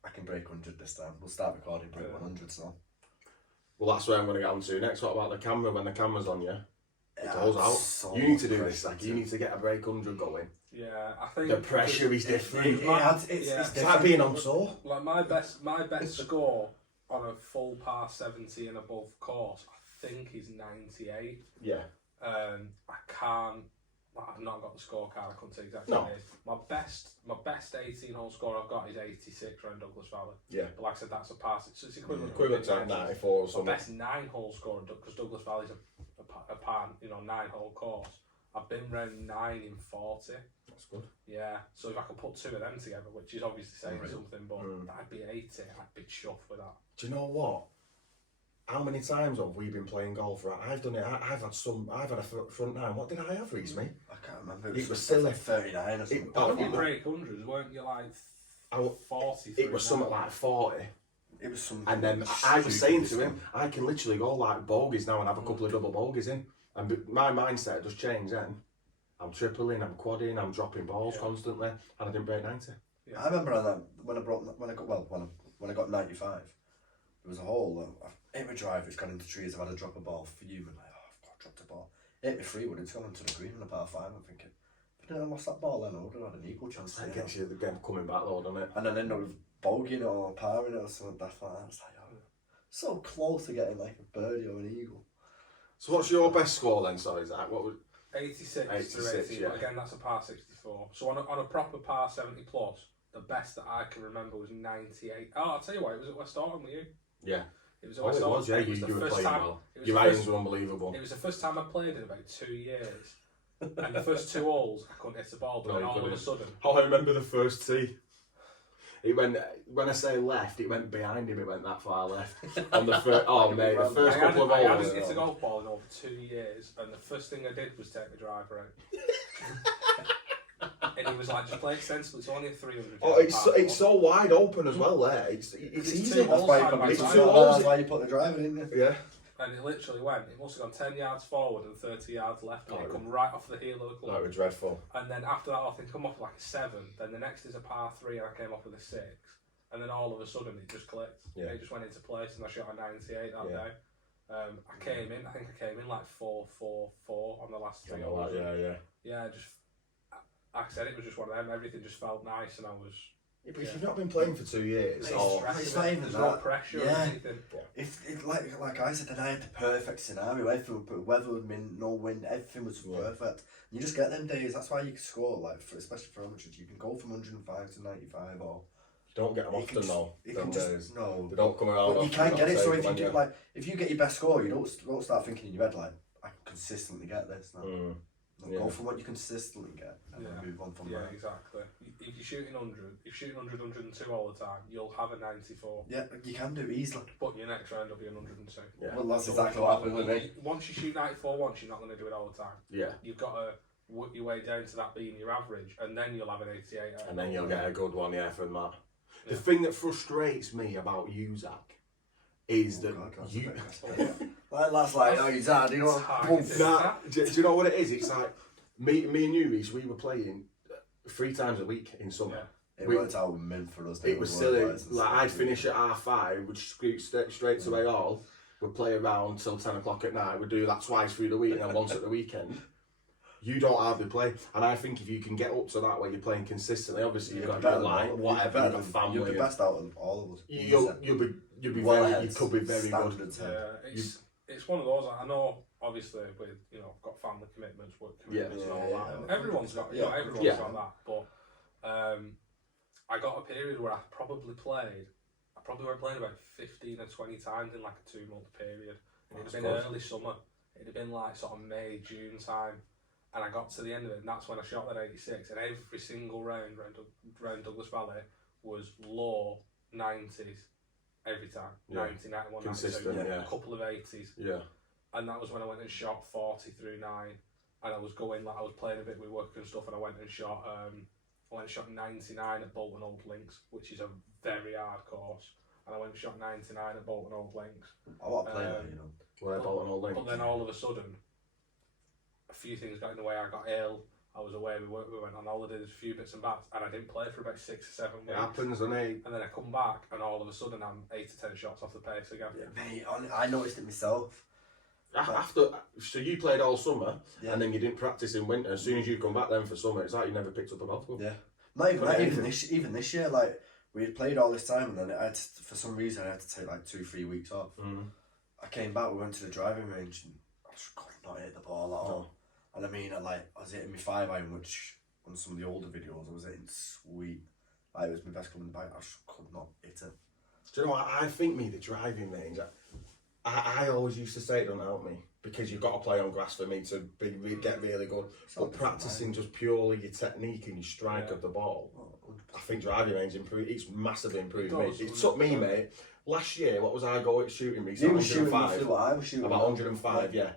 I can break 100 this time. We'll start recording, break 100 now. Well, that's where I'm going to get on to next. What about the camera? When the camera's on you, it goes out. So You need to do much this, pressure like you need to get a break 100 going. Yeah, I think The pressure is different. It's It's like being on tour. Like my best score on a full par 70 and above course, I think is 98. Yeah. I can't. I've not got the scorecard. I couldn't tell you exactly No. what it is. My best 18-hole score I've got is 86 around Douglas Valley. Yeah. But like I said, that's a pass. So it's equivalent. Equivalent to 94 or My something. best 9-hole score because Douglas Valley's a par, 9-hole course. I've been round 9 in 40. That's good. Yeah, so if I could put 2 of them together, which is obviously saying something, but I'd be 80, I'd be chuffed with that. Do you know what? How many times have we been playing golf? Right, I've done it. I've had a front 9. What did I have recently? I can't remember. It was silly. Like 39 or something. But you break hundreds, weren't you like 40? It was something like 40. It was some. And then I was saying to him, I can literally go like bogeys now and have a couple of double bogeys in. And my mindset just changed then. I'm tripling, I'm quadding, I'm dropping balls constantly, and I didn't break 90. Yeah. I remember on that when I got 95. There was a hole. I hit my drive. It's gone into trees. I've had to drop a ball for you. And like, I've got to drop the ball. Hit me 3 wood. It's gone into the green in a par 5. I'm thinking, if I didn't have lost that ball, then I would have had an equal chance. It gets you the game coming back though, doesn't it? And then end up with bogeying or parring or something like that. It's like, so close to getting like a birdie or an eagle. So what's your best score then? Sorry, Zach. What would 86 through 86, 80, yeah. but again, that's a par 64. So on a proper par 70 plus, the best that I can remember was 98. Oh, I'll tell you what, it was at West Autumn with you. Yeah. It was at Oh, West it Autumn. was, yeah. It was You the were first playing time, well. it was Your the irons first- were unbelievable. It was the first time I played in about 2 years. And the first 2 holes, I couldn't hit the ball, but No, then you all of a couldn't. sudden, Oh, I remember the first tee. It went, when I say left, it went behind him, it went that far left. On the first, oh mate, the first couple of I hadn't holes. hit a golf ball in over 2 years, and the first thing I did was take the driver out. And he was like, just play it sensibly, it's only a 300. Oh, it's so wide open as well there. It's easy. two holes side by It's side. 2 holes. That's why you put the driver in there. Yeah. And it literally went, it must have gone 10 yards forward and 30 yards left, and Oh, it come right off the heel of the club. That was dreadful. And then after that, I think come off like a 7, then the next is a par 3, and I came off with a 6. And then all of a sudden it just clicked. Yeah. It just went into place, and I shot a 98 that Yeah. day. I came in like 4-4-4 on the last 3 holes. Yeah. Yeah, just like I said, it was just one of them. Everything just felt nice, and I was. Yeah, but if you've not been playing for 2 years, or It's not even There's that. no pressure or Yeah. anything. If it, like I said, then I had the perfect scenario. Everything, but weather would mean no wind. Everything was perfect. You just get them days. That's why you can score like, especially for amateurs, you can go from 105 to 95, or you don't get them you often can though. you them can just days. no. They don't come around. But you often, can get it. So say, if you when do like, if you get your best score, you don't start thinking in your head like, I can consistently get this now. Yeah. Go for what you consistently get and then move on from Yeah, there. exactly. If you're shooting 100, if you're shooting 100, 102 all the time, you'll have a 94. Yeah, you can do easily. But your next round will be 102. Yeah. Well, that's exactly what happened with me. Once you shoot 94 once, you're not going to do it all the time. Yeah. You've got to work your way down to that being your average, and then you'll have an 88. And then you'll get a good one, yeah, from that. The Yeah. thing that frustrates me about you, Zach, is that God, that's you. a bit like that's like, oh, he's hard, you know. It's hard, Boom. isn't it? Nah, do you know what it is? It's like me and you, Reece, we were playing 3 times a week in summer. Yeah. It worked out mint for us. It was silly. Like I'd finish at 5:30, we'd scoot straight to all. We'd play around till 10 o'clock at night. We'd do that twice through the week and then once at the weekend. You don't hardly play, and I think if you can get up to that where you're playing consistently, obviously you've got your life, whatever, you've got family. You're the best out of all of us. You'll be Well very, ahead, you could be very good. standards. Yeah, it's one of those. I know, obviously, with I've got family commitments, work commitments, and all that. And everyone's got, everyone's got that. But I got a period where I probably went playing about 15 or 20 times in like a 2-month period. And it was in early summer. It had been like sort of May, June time. And I got to the end of it, and that's when I shot that 86. And every single round around Douglas Valley was low 90s every time. Yeah. 90, 91, Consistent, 92, yeah. a couple of 80s. Yeah. And that was when I went and shot 40 through 9. And I was going, like I was playing a bit with work and stuff, and I went and shot 99 at Bolton Old Links, which is a very hard course. And I went and shot 99 at Bolton Old Links. I want to play that, you know. Where Bolton Old Links. But then all of a sudden, a few things got in the way. I got ill. I was away. We went on holiday. There's a few bits and bats, and I didn't play for about 6 or 7 weeks. It happens, doesn't it? And then I come back, and all of a sudden I'm 8 to 10 shots off the pace again. Mate, I noticed it myself. So you played all summer, Yeah. and then you didn't practice in winter. As soon as you come back then for summer, it's like you never picked up a golf club. Yeah. Even this year, like we had played all this time, and then for some reason I had to take like 2-3 weeks off. I came back, we went to the driving range, and I just could not hit the ball at all. And I mean, I was hitting my 5-iron, which on some of the older videos I was hitting sweet. Like, it was my best club in the bike. I just could not hit it. Do you know what? I think the driving range, I always used to say it don't help me because you've got to play on grass for me to get really good. But practicing just purely your technique and your strike of the ball, I think driving range it's massively improved me. It took me, mate. Last year, what was I going shooting me? You were shooting 105. roughly what I was shooting. About 105, yeah.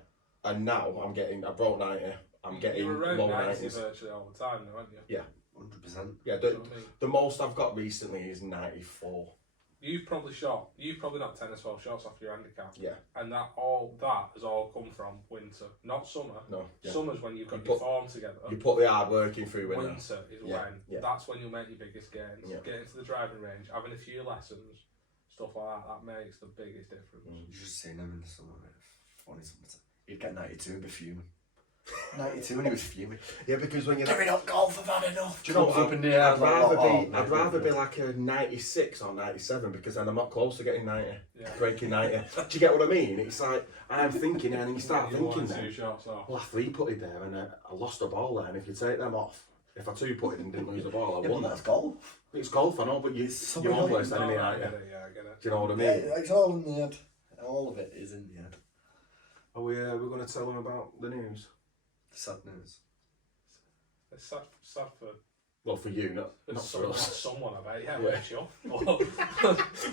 And now I broke 90. I'm getting You were around low 90 90s. virtually all the time, though, aren't you? Yeah. 100%. Yeah, Do you know what I mean? the most I've got recently is 94. You've probably knocked 10 or 12 shots off your handicap. Yeah. And that has all come from winter, not summer. No. Yeah. Summer's when you've got You your form together. You put the hard work in through winter. Winter is Yeah. that's when you'll make your biggest gains. Yeah. Getting to the driving range, having a few lessons, stuff like that makes the biggest difference. You just seen them in the summer, mate. Funny something. You'd get 92 and be fuming. 92 and he was fuming. Yeah, because when you're Give it up, golf, I've had enough. do you know, Up in the air. I'd rather be like a 96 or 97 because then I'm not close to getting 90, breaking 90. Do you get what I mean? It's like I'm thinking, and then you start thinking then, well, I 3-putted there and I lost the ball there, and if you take them off, if I 2-putted and didn't lose the ball, I won. That's golf. It's golf, I know, but you're my worst enemy, aren't you? Yeah, I get it. Do you know what I mean? Yeah, it's all in the head. All of it is in the head. Are we going to tell them about the news? Sad news. It's sad for Well, for you, not for us. someone, I bet. Yeah, Yeah. sure.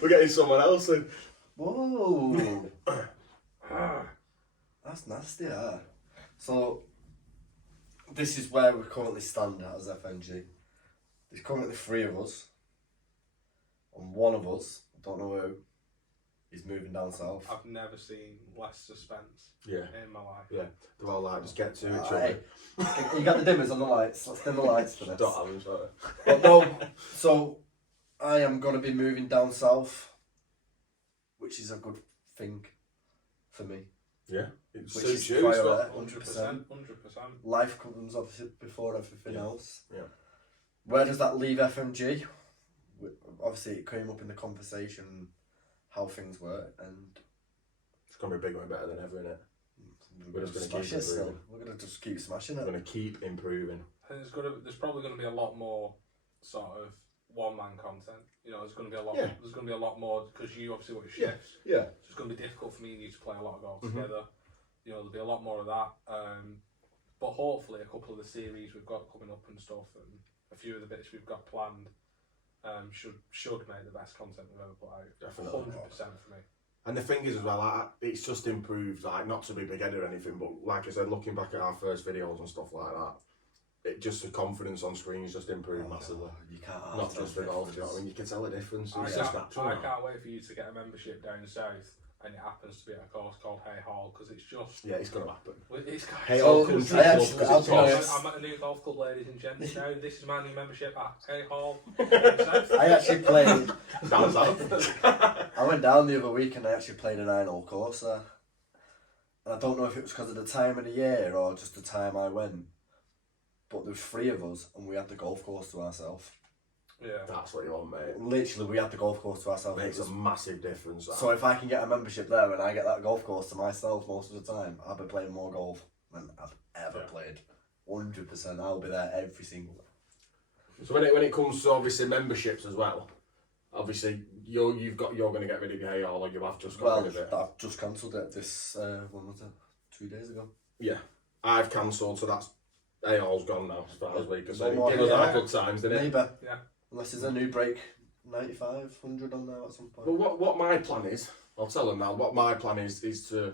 We're getting someone else in. Whoa. That's nasty, So, this is where we currently stand as FNG. There's currently 3 of us. And one of us, I don't know who, is moving down south. I've never seen less suspense Yeah. in my life. Yeah. They're all like, just get to each Hey, other. you got the dimmers on the lights. Let's dim the lights for this. Don't have them, sorry. But no, so I am going to be moving down south, which is a good thing for me. Yeah. It Which suits is you. quite It's rare. not- 100%. Life comes obviously before everything else. Yeah. Where does that leave FMG? Obviously, it came up in the conversation how things work, and It's going to be bigger and better than ever, innit? we're just going to gonna smash keep it still. improving. We're going to just keep smashing We're it. going to keep improving. I think there's probably going to be a lot more sort of one-man content. You know, there's going to be a lot. Yeah. There's going to be a lot more because you obviously work Yeah. shifts. Yeah. So it's going to be difficult for me and you to play a lot of golf Mhm. together. You know, there'll be a lot more of that. But hopefully, a couple of the series we've got coming up and stuff, and a few of the bits we've got planned, should make the best content we've ever put out. Definitely. 100% for me. And the thing is as well, like, it's just improved, like, not to be big-headed or anything, but like I said, looking back at our first videos and stuff like that, it just, the confidence on screen has just improved massively. You can't. Not just for golf, do you know what I mean? You can tell the difference. I It's just can't, natural. I now. can't wait for you to get a membership down south, and it happens to be at a course called Hay Hall, because it's just... Yeah, it's going to happen. It's Hay Hall Hall Country Country Club, Club, Club, because I'll it's be tough. honest. I'm at a new golf club, ladies and gents. Now, this is my new membership at Hay Hall. I actually played. Down south. I went down the other week and I actually played a 9-hole course there. And I don't know if it was because of the time of the year or just the time I went. But there was 3 of us and we had the golf course to ourselves. Yeah. That's what you want, mate. Literally, we had the golf course to ourselves. Makes a massive difference. That. So if I can get a membership there and I get that golf course to myself most of the time, I'll be playing more golf than I've ever played. 100%. I'll be there every single day. So when it comes to obviously memberships as well, obviously you're going to get rid of your Hay Hall, or you have just got rid of it. I've just cancelled it this, when was it? 2 days ago. Yeah, I've cancelled, so that's Hay Hall's gone now as far as we can say. No more Give us Hay Hall. our good times, didn't it? Maybe. Yeah. Unless there's a new break, 95, 100 on there at some point. But what my plan is, I'll tell them now. What my plan is to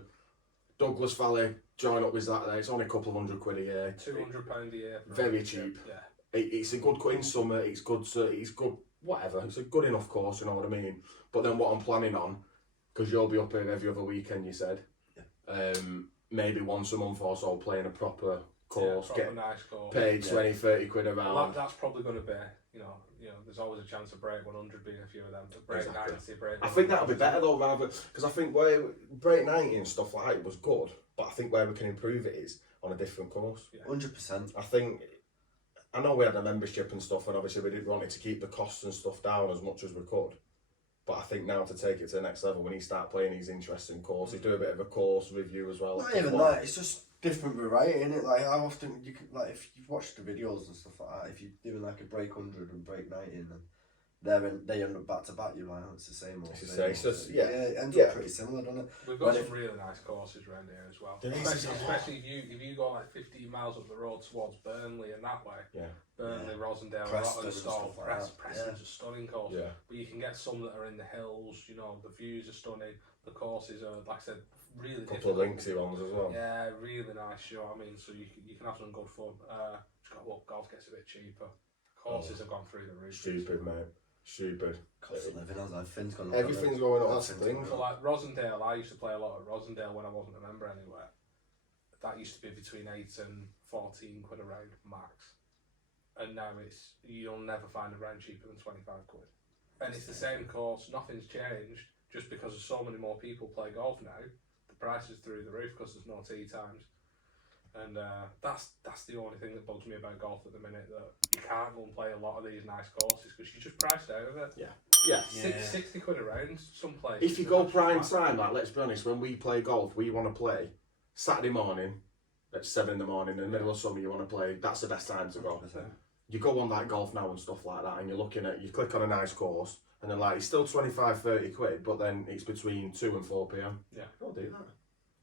Douglas Valley, join up with that there. It's only a couple of £100 a year. £200 a year. for a Very membership. cheap. Yeah. It's a good in summer. It's good. It's good. Whatever. It's a good enough course. You know what I mean. But then what I'm planning on, because you'll be up here every other weekend, you said. Yeah. Maybe once a month or so, playing a proper course, proper get nice course. paid 20, 30 quid a Well, round. that's probably going to be, you know, there's always a chance of break 100 being a few of them. To break Exactly. 90, break. I think that'll be better though, rather because I think where break 90 and stuff like that was good, but I think where we can improve it is on a different course. 100%. I think I know we had a membership and stuff, and obviously we did want it to keep the costs and stuff down as much as we could. But I think now to take it to the next level, when you start playing these interesting courses, do a bit of a course review as well. Not even that, it's just different variety, innit? Like, how often you can, like, if you've watched the videos and stuff like that, if you're doing like a break 100 and break 90 and they end up back to back, you're like, oh, it's the same old. It's the same same, old. it's just- Yeah, yeah. it ends Yeah. up pretty similar, doesn't it? We've got When some it- really nice courses around here as well. There is, Especially if you go like 15 miles up the road towards Burnley and that way. Yeah. Burnley, Rosendale, Preston and Rottenstall, stuff like that. Preston's a stunning course. Yeah. But you can get some that are in the hills, you know, the views are stunning, the courses are, like I said, really A couple of linksy ones as well. Yeah, really nice, you know what I mean? So you can have some good fun. Just got, well, golf gets a bit cheaper. Courses have gone through the roof. Stupid, mate. Stupid. Cost of living, as everything's gone up. Everything's going up, that's the thing. So like Rosendale, I used to play a lot at Rosendale when I wasn't a member anywhere. That used to be between 8 and 14 quid a round max. And now you'll never find a round cheaper than 25 quid. And it's the same course, nothing's changed, just because so many more people play golf now. The price is through the roof because there's no tee times. And that's the only thing that bugs me about golf at the minute, that you can't go and play a lot of these nice courses because you're just priced out of it. Yeah. 60 quid a round, some places. If you go prime time, like, let's be honest, when we play golf, we want to play Saturday morning at 7 in the morning, in the middle of summer, you want to play, that's the best time to go. 100%. You go on like Golf Now and stuff like that, and you're looking at, you click on a nice course, and then like, it's still 25, 30 quid, but then it's between 2 and 4 p.m. Yeah. You don't do that.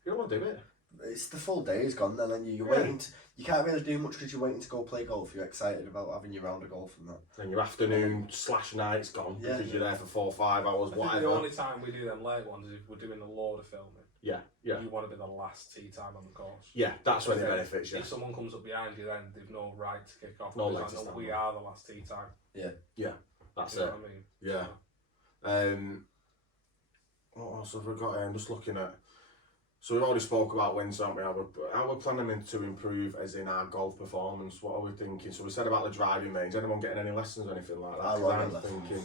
You don't want to do it. It's the full day is gone then, and you're Yeah. waiting. You can't really do much because you're waiting to go play golf. You're excited about having your round of golf and that. Then your afternoon / night's gone Yeah. because you're there for 4 or 5 hours, I think whatever. the only time we do them late ones is if we're doing a load of filming. Yeah. You want to be the last tee time on the course. Yeah, that's when it Because benefits you. if someone comes up behind you, then they've no right to kick off. No because leg to I know stand we on. are the last tee time. That's You know it. what I mean? Yeah. So, What else have we got here? I'm just looking at. So we've already spoke about wins, haven't we? How we're planning to improve as in our golf performance. What are we thinking? So we said about the driving range. Anyone getting any lessons or anything like that? I 'Cause want I'm lessons. thinking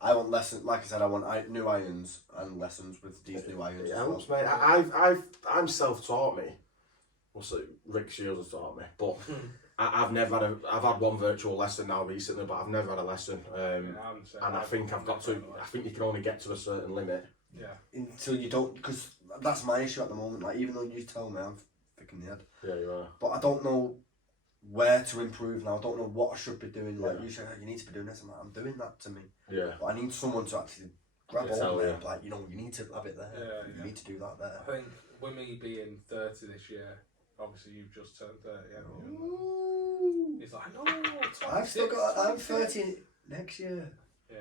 I want lessons. Like I said, I want new irons and lessons with these new irons. it as well. helps, mate. I'm self-taught me. Well, so Rick Shields has taught me, but I've never had I've had one virtual lesson now recently, but I've never had a lesson. And I think I've got to. I think you can only get to a certain limit. Yeah. Until you don't, because that's my issue at the moment. Like, even though you tell me, I'm thick in the head, Yeah, you are. but I don't know where to improve now. I don't know what I should be doing. Like, Yeah. you say, you need to be doing this. I'm like, I'm doing that to me. Yeah. But I need someone to actually grab Yeah, hold of tell it. Like, you need to have it there. Yeah, You yeah. need to do that there. I think with me being 30 this year, obviously you've just turned 30, haven't you? Ooh. He's like, no, I've still got. I'm 26. 30 next year. Yeah,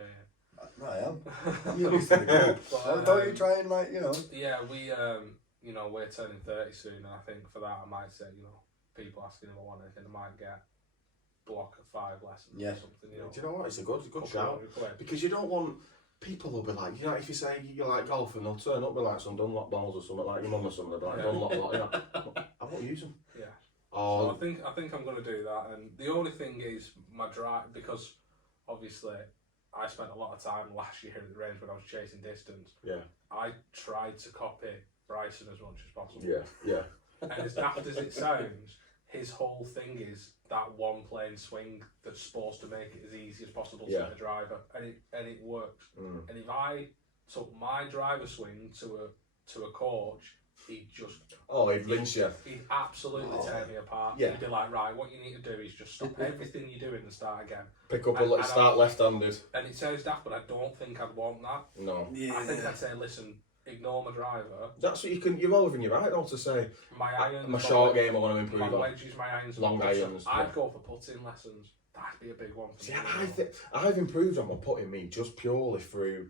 No, I am. yeah. You used to be good. But, Don't you try and, like, you know. Yeah, we, you know, we're turning 30 soon, and I think for that I might say, you know, people asking if I want anything, I might get a block of 5 lessons Yeah. or something, you know. Do you know what? It's a good couple shout. of quid. Because you don't want people will be like, you know, if you say you like golf and they'll turn up with like some Dunlop balls or something like your mum or something, they'll be like Yeah. Dunlop, you know, I won't use them. Yeah. Oh, So I think I'm going to do that, and the only thing is my drive, because obviously I spent a lot of time last year at the range when I was chasing distance. yeah, I tried to copy Bryson as much as possible. yeah, And as daft as it sounds, his whole thing is that one plane swing that's supposed to make it as easy as possible to Yeah. hit the driver, and it works. Mm. And if I took my driver swing to a coach, he'd just Oh, he'd lynch you. he'd absolutely Oh. tear me apart. Yeah. He'd be like, right, what you need to do is just stop everything you're doing and start again. Pick up a And- little and start left-handed. And it sounds daft, but I don't think I'd want that. No, I think I'd say, listen, ignore my driver, that's what you can. You're all within your right though to say. my irons, My short game, I want to my improve on. wedges, my irons, Long my putts. irons, I'd yeah. go for putting lessons. That'd be a big one for See, me. I've improved on my putting me just purely through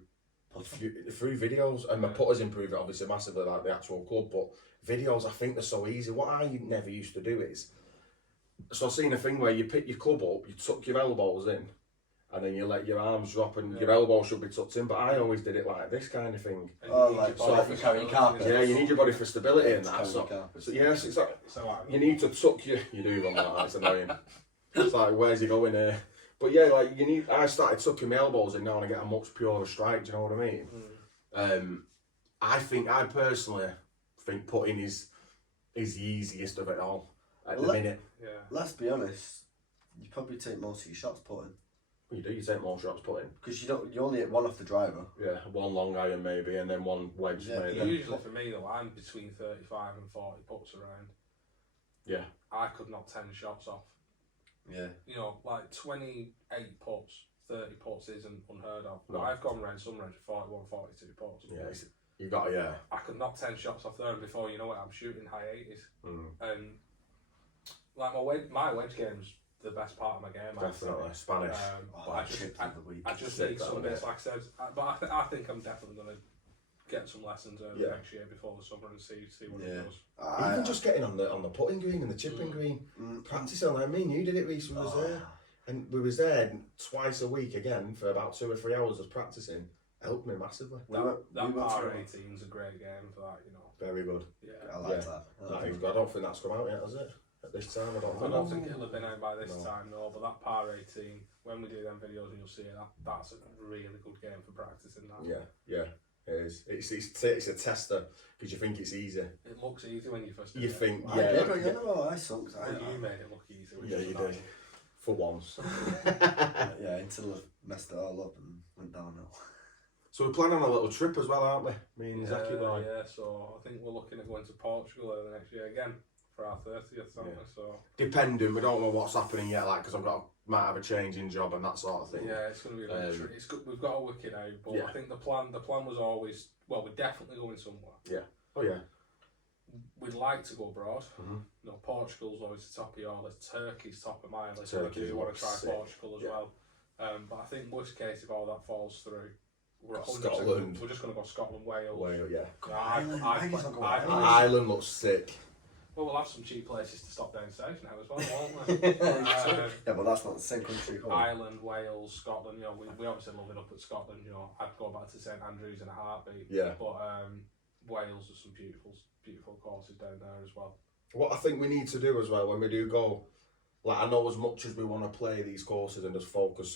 videos, and my putters improved obviously massively like the actual club, but videos I think they're so easy. What I never used to do is, so I've seen a thing where you pick your club up, you tuck your elbows in, and then you let your arms drop and your elbows should be tucked in, but I always did it like this kind of thing. And Oh, you need like your so body if you for carry your stability. carpet. Yeah, you need your body for stability and that. Carry So, your carpet. so yes, it's like, So you need to tuck your. You do run like that. It's annoying. It's like, where's he going here? But yeah, like you need. I started tucking my elbows in now, and I get a much purer strike. Do you know what I mean? I personally think putting is the easiest of it all at the Well, minute. Yeah. Let's be honest. You probably take most of your shots putting You do. You take more shots putting. because you only hit one off the driver. Yeah, one long iron maybe, and then one wedge Yeah, maybe. yeah. Usually for me though, I'm between 35 and 40 putts around. Yeah. I could knock 10 shots off. Yeah. You know, like 28 putts, 30 putts isn't unheard of. No. I've gone around some range 41, 42 putts. Yeah, you got to, yeah. I could knock 10 shots off there, and before you know it, I'm shooting high 80s. And like my wedge game's the best part of my game. I'd say. Definitely Spanish. But I just Sick, need that some one, bits, yeah. like I said. But I think I'm definitely going to get some lessons early Yeah. next year before the summer and see what Yeah. it does. Even just getting on the putting green and the chipping green, practicing. Like me and you did it recently. Was there, and we was there twice a week again for about 2 or 3 hours of practicing. Helped me massively. That par 18 is a great game for that, you know. Very good. Yeah. I like Yeah. that. That is good. I don't think that's come out yet, has it? At this time, I I don't think think. it'll have been out by this No. time, no. But that par 18, when we do them videos and you'll see it, that's a really good game for practicing that. Yeah. It is. It's a tester because you think it's easy. It looks easy when you first do You it. think, I yeah. did, I sucked. You made it look easy. Which Yeah, was you annoying. did. For once. Yeah, until I messed it all up and went downhill. So we're planning on a little trip as well, aren't we? Me and Zachy boy. Yeah, so I think we're looking at going to Portugal early next year again for our 30th, aren't we? So Depending, we don't know what's happening yet, like, because might have a change in job and that sort of thing. yeah, it's going to be like it's good. We've got to work it out, but Yeah. I think the plan was always, well, we're definitely going somewhere. Oh yeah. We'd like to go abroad. Mhm. You know, Portugal's always the top of your list. Turkey's top of my list. So I Turkey's do want to try sick. Portugal as Yeah. well. But I think worst case, if all that falls through, we're Got 100%. Scotland. We're just going to go Scotland, Wales. Well, yeah. Ireland. Ireland looks sick. Well, we'll have some cheap places to stop down south now as well, won't we? Yeah, but that's not the same country. Ireland, Wales, Scotland. You know, we obviously love it up at Scotland. You know, I'd go back to St Andrews in a heartbeat. Yeah. But Wales has some beautiful courses down there as well. What I think we need to do as well when we do go, like, I know as much as we want to play these courses and just focus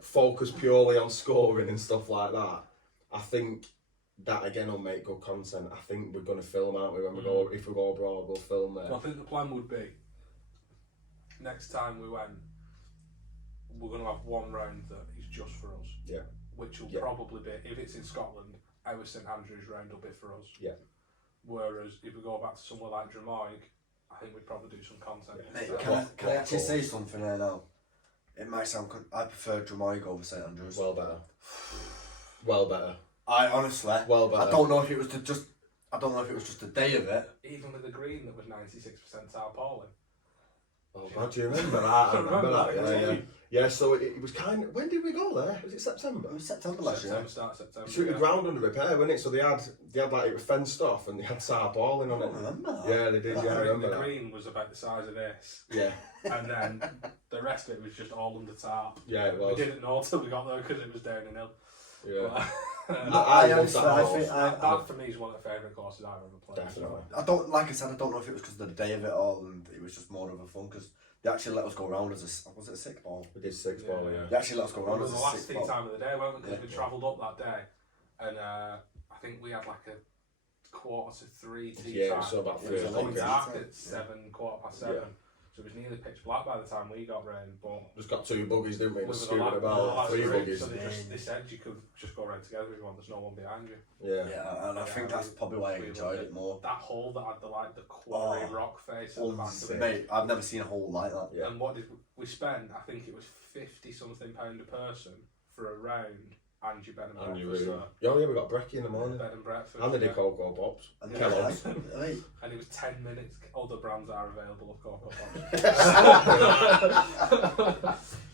focus purely on scoring and stuff like that, I think that again will make good content. I think we're going to film, aren't we? When we go, if we go abroad, we'll film there. Well, I think the plan would be next time we went, we're going to have one round that is just for us. Yeah. Which will probably be, if it's in Scotland, our St Andrews round will be for us. Yeah. Whereas if we go back to somewhere like Drummoyne, I think we'd probably do some content. Mate, instead. can I actually say something there now? It might sound I prefer Drummoyne over St Andrews. Well better. Well better. I honestly, Well better. I don't know if it was just a day of it. Even with the green that was 96% tarpaulin. Oh, God, do you remember that? I remember that. Yeah, so it was kind of... When did we go there? Was it September? It was September last year. Start September. It's the ground under repair, wasn't it? So they had like, it was fenced off and they had tarpaulin on I it. don't remember that. Yeah, they did, yeah, I remember The that. green was about the size of this. Yeah. And then the rest of it was just all under tarp. Yeah, it was. We didn't know till we got there because it was down in hill. Yeah. I love honestly, that I course. think That for me is one of the favourite courses I've ever played. Definitely. I don't, like I said, I don't know if it was because of the day of it all and it was just more of a fun because they actually let us go around as was it a sick ball? We did 6 ball, yeah. They actually let us go It around was as the a last sick ball. time of the day, weren't we? Because Yeah. we travelled up that day and I think we had like a 2:45 tea Yeah, time. so about It was 3 going o'clock. dark Yeah. at 7, 7:15. Yeah. So it was nearly pitch black by the time we got round. But Just got 2 buggies, didn't we? with Just the scooting about, 3 group, buggies. so they said you could just go around together if you want. There's no one behind you. Yeah. Yeah, and I think that's probably why I enjoyed it more. That hole that had the quarry rock face at the back of it. Mate, I've never seen a hole like that. Yeah. And what did we spend? I think it was £50-something a person for a round and your bed and And you breakfast. really... Yeah, we got brekkie in the morning. Bed and breakfast. And they yeah. did Cocoa Pops. And Kellogg's. Mate, And it was 10 minutes. Other brands are available of Cocoa Pops.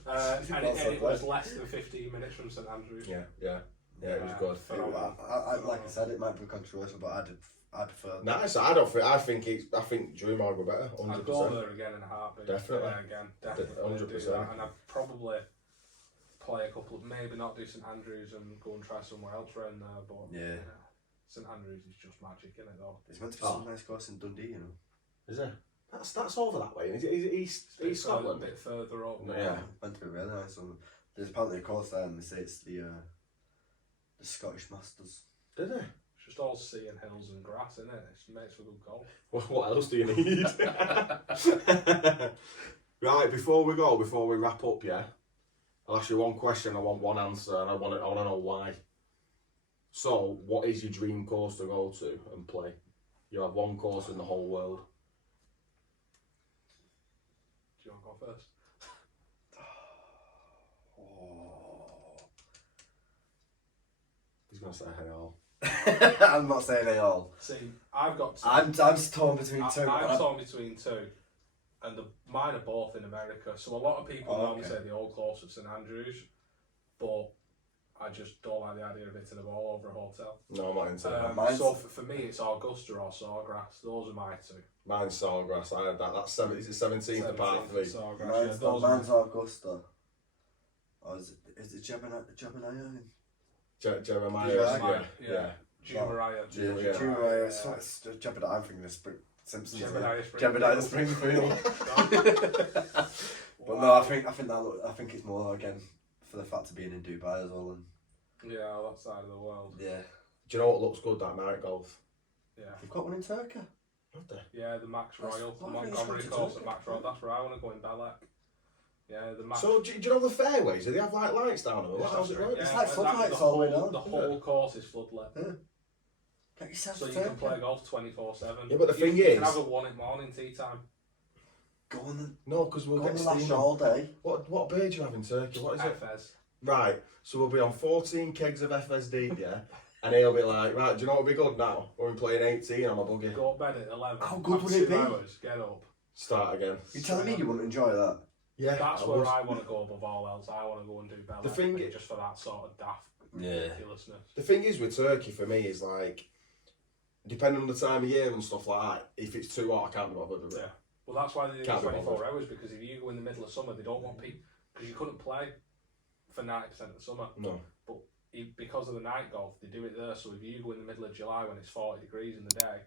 and it was less than 15 minutes from St Andrews. Yeah, it was good. like I said, it might be controversial, but I prefer. Nice. I think Drummoyne were better. I'd go 100%. there again in a heartbeat. Definitely. Yeah, again, definitely. 100%. Do that. And I'd probably play a couple of, maybe not do St Andrews and go and try somewhere else around there, but Yeah. St Andrews is just magic, isn't it though? There's meant to be some nice course in Dundee, you know. Is it? That's over that way. Is it East Scotland? A bit further up. Yeah. Meant to be really nice. And there's apparently a course there, and they say it's the Scottish Masters. Did they? It's just all sea and hills and grass, isn't it? It makes for good golf. What else do you need? Right, before we wrap up, yeah, I'll ask you one question. I want one answer, and I want to know why. So, what is your dream course to go to and play? You have one course in the whole world. Do you want to go first? He's gonna say hey all. I'm not saying they all. See, I've got two. I'm torn between two. I'm torn between two. And mine are both in America. So a lot of people normally say the old course at St Andrews, but I just don't like the idea of hitting a ball over a hotel. No, I'm not into that. So for me, it's Augusta or Sawgrass. Those are my two. Mine's Sawgrass. I had that. That's is it 17th of part 3? Sawgrass. Mine's Augusta. Or is it Jebediah? Jeremiah. Yeah. Jumariah. Jebediah. I'm thinking of Simpsons. Jebediah Springfield. But no, I think it's more again for the fact of being in Dubai as well, and Yeah, that side of the world. Yeah. Do you know what looks good? That night golf. Yeah. You've got one in Turkey. Have they? Yeah, the Max That's- Royal, the why haven't you Montgomery gone to course at Turkey? Max Royal. That's where I want to go in Belek. Yeah, the Max. So do you know the fairways? Do they have like lights down them? Yeah, How's it work? It's yeah, like and floodlights the all the way whole- down. The whole course is floodlit. Yeah. Get yourself So to you can Turkey. play golf 24/7. Yeah, but the thing you is- can have a 1 in morning tea time. Go on the, No, because we'll go on get the last steaming. all day. What beer do you have in Turkey? What is it? FS. Right, so we'll be on 14 kegs of FSD, yeah? And he'll be like, right, do you know what'll be good now? We're playing 18 on a buggy. Go to bed at 11. How good have would it 2 be? hours, get up. Start again. You're telling me you wouldn't enjoy that? Yeah, That's I where would. I want to go above all else. I want to go and do Belek. The thing just for that sort of daft ridiculousness. The thing is with Turkey for me is like, depending on the time of year and stuff like that, if it's too hot, I can't be bothered with it. Yeah. Well, that's why they do Can't be 24 bothered. hours, because if you go in the middle of summer, they don't want people, because you couldn't play for 90% of the summer. No. But because of the night golf, they do it there. So if you go in the middle of July when it's 40 degrees in the day,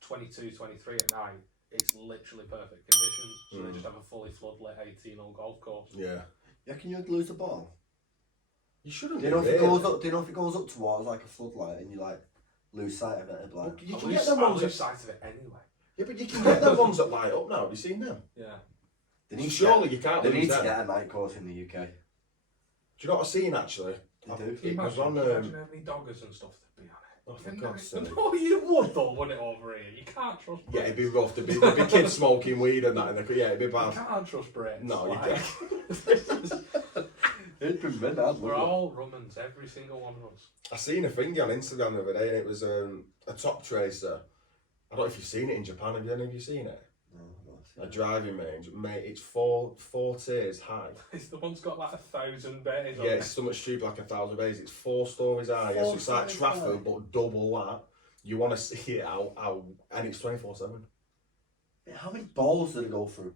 22, 23 at night, it's literally perfect conditions. So they just have a fully floodlit 18-hole golf course. Yeah. Yeah, can you lose the ball? You shouldn't Do you know if really. it goes up? Do you know if it goes up towards like a floodlight and you like lose sight of it? It'd be like, But you I can lose, get them I ones lose that, sight of it anyway. yeah, but you can get them ones that light up now. Have you seen them? Yeah. they So need to surely get, you can't they lose need to them. get a night course in the UK. Do you know what I've seen actually? They do. Can you It was imagine, on. can you imagine how many doggers and stuff there'd be on it? Oh, for God's sake. No, you would though, wouldn't it, over here? You can't trust Brits. Yeah, it'd be rough. There'd be kids smoking weed and that. Yeah, it'd be You bad. can't trust Brits. No, you like, It'd be mid, I'd We're love it. all Rummans, every single one of us. I seen a thingy on Instagram the other day, and it was a top tracer. I don't know if you've seen it in Japan. Have any of you seen it? No, I've not seen A it. driving range, mate. It's four tiers high. It's the one's got like 1,000 bays on Yeah, it. it's so much stupid, like 1,000 bays. It's 4 stories high. Yeah, so it's like 4 stories Trafford, high. but double that. You want to see it how and it's 24/7. Yeah, how many balls did it go through?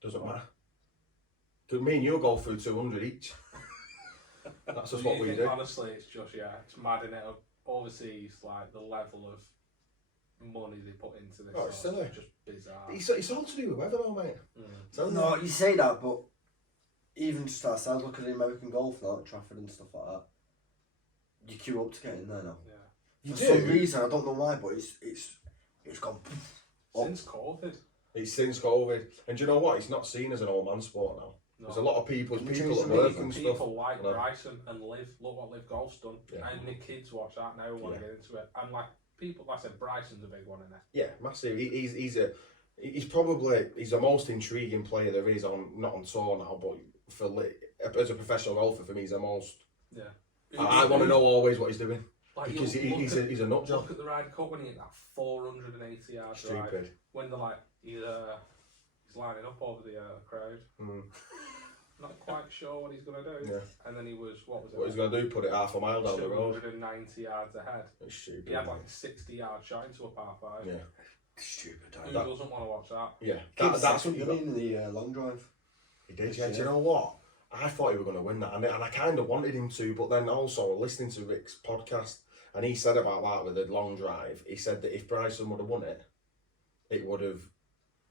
Doesn't matter. Because me and you'll go through 200 each. That's just what we do. Honestly, it's just, it's mad in it. Overseas, like the level of money they put into this. Oh, it's sort of silly. stuff, just bizarre. It's all to do with weather, though, mate. Tell No, you. you say that, but even just ourselves, look at the American golf now, at Trafford and stuff like that. You queue up to get in there now. Yeah. You For do. some reason, I don't know why, but it's gone. Since COVID. It's since COVID, and do you know what? It's not seen as an old man sport now. No. There's a lot of people Can we at change the work name? and stuff. People like you know. Bryson and Liv. Look what Liv Golf's done. Yeah. And the kids watch that now and want to Yeah. get into it. And like people, like I said, Bryson's a big one in it. Yeah, massive. He's the most intriguing player there is on, not on tour now, but as a professional golfer for me, he's the most. Yeah. I want to know always what he's doing Like, because you look he's at- a nut Look job. at the Ryder Cup when he hit that 480 yard drive. Stupid. When they're like, he's lining up over the crowd. Mm. Not quite sure what he's going to do. Yeah. And then he was, what was it? What he's gonna do? Put it half a mile down the road. 290 yards ahead. It's stupid. He had like a 60-yard shot into a par 5. Yeah. Stupid. Who That- doesn't want to watch that? Yeah. That's That's what what you mean in the long drive. He did, yeah. Do you know what? I thought he was going to win that, and I kind of wanted him to, but then also listening to Rick's podcast, and he said about that with the long drive, he said that if Bryson would have won it, it would have.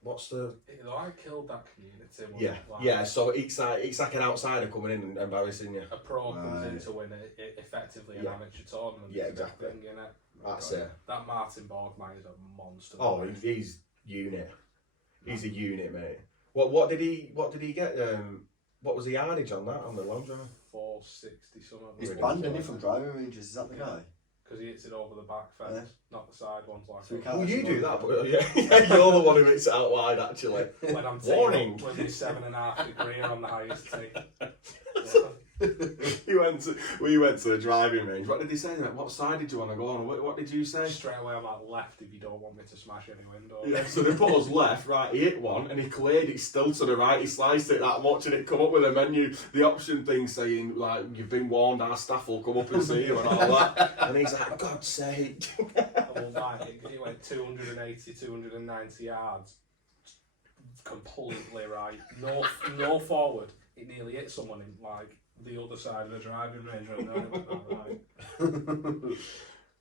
What's the? It like killed that community. wasn't Yeah, it? Like, yeah. So it's like an outsider coming in and embarrassing you. A pro comes in Right. to win it effectively an Yeah. amateur tournament. Yeah, It's a exactly. Thing, innit? That's Got it. That Martin Borgman is a monster. Oh, he's unit. He's a unit, mate. What did he get? What was the yardage on that on the long drive? 460 something. He's Really? banned, isn't he, from driving ranges? Is that the guy? Because he hits it over the back fence, not the side ones like So he that. can't- Well, you do that, but yeah, you're the one who hits it out wide, actually. When I'm Warning. taking up with my 7.5 degree on the highest tee. we went to the driving range. What did he say? What side did you want to go on? What did you say? Straight away, I'm like left if you don't want me to smash any windows. Yeah, so they put us left, right, he hit one and he cleared it still to the right, he sliced it that much and it come up with a menu, the option thing saying like, you've been warned, our staff will come up and see you and all that. And he's like, God's sake. Well, like, it went 280, 290 yards. Completely right. No forward. It nearly hit someone in like the other side of the driving range. Right now. It went that right.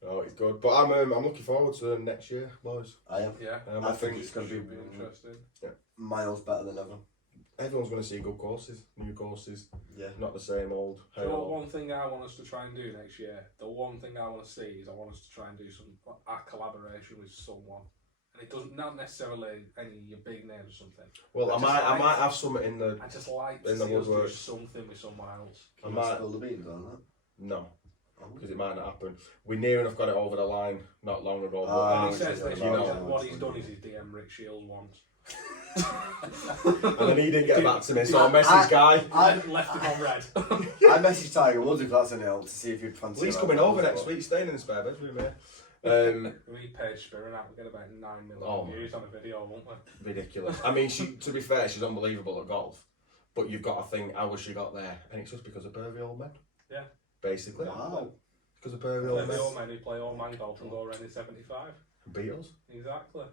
Oh, it's good. But I'm looking forward to next year, boys. I am. Yeah. I I think think it's going to Should be be interesting. miles better than ever. everyone's going to see good courses, new courses, Yeah. not the same old. Do you know what one thing I want us to try and do next year? The one thing I want to see is I want us to try and do a collaboration with someone. And it doesn't, not necessarily any of your big names or something. Well, I might have something in the. I just like to in the see us do woodwork. something with someone else. I Can might. I spill the beans on that? No, because it might not happen. We near enough got it over the line not long ago. Ah, And he says this, you know. what he's done is he's DM Rick Shields once. And then he didn't get back to me, so I messaged Guy. I left him on red. I messaged Tiger Woods if that's any help to see if you'd fancy. Well, he's coming over next week, staying in the spare bedroom here. We paid Spirit out, we get about 9 million Oh. views on a video, won't we? Ridiculous. I mean, to be fair, she's unbelievable at golf. But you've got to think, how has she got there? And it's just because of pervy old men. Yeah. Basically. Wow. Because of pervy Play old the men. old men who play old man golf and go around in 75. Beatles. Exactly.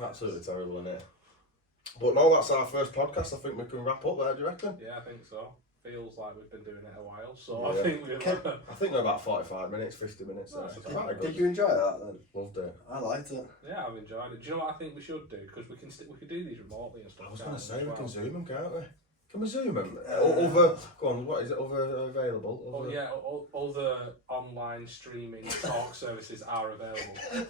Absolutely terrible, isn't it? But no, that's our first podcast. I think we can wrap up there, do you reckon? Yeah, I think so. Feels like we've been doing it a while, so Yeah. I think we've. I think we're about 45 minutes, 50 minutes. No, There. it's It's okay. quite Did good. you enjoy that then? Loved it. I liked it. Yeah, I've enjoyed it. Do you know what I think we should do? Because we could do these remotely and stuff. I was can't going to say, we as can well? zoom them, can't we? Can we zoom them? Other, go on, what is it? Other available? Oh Other- yeah, other online streaming talk services are available.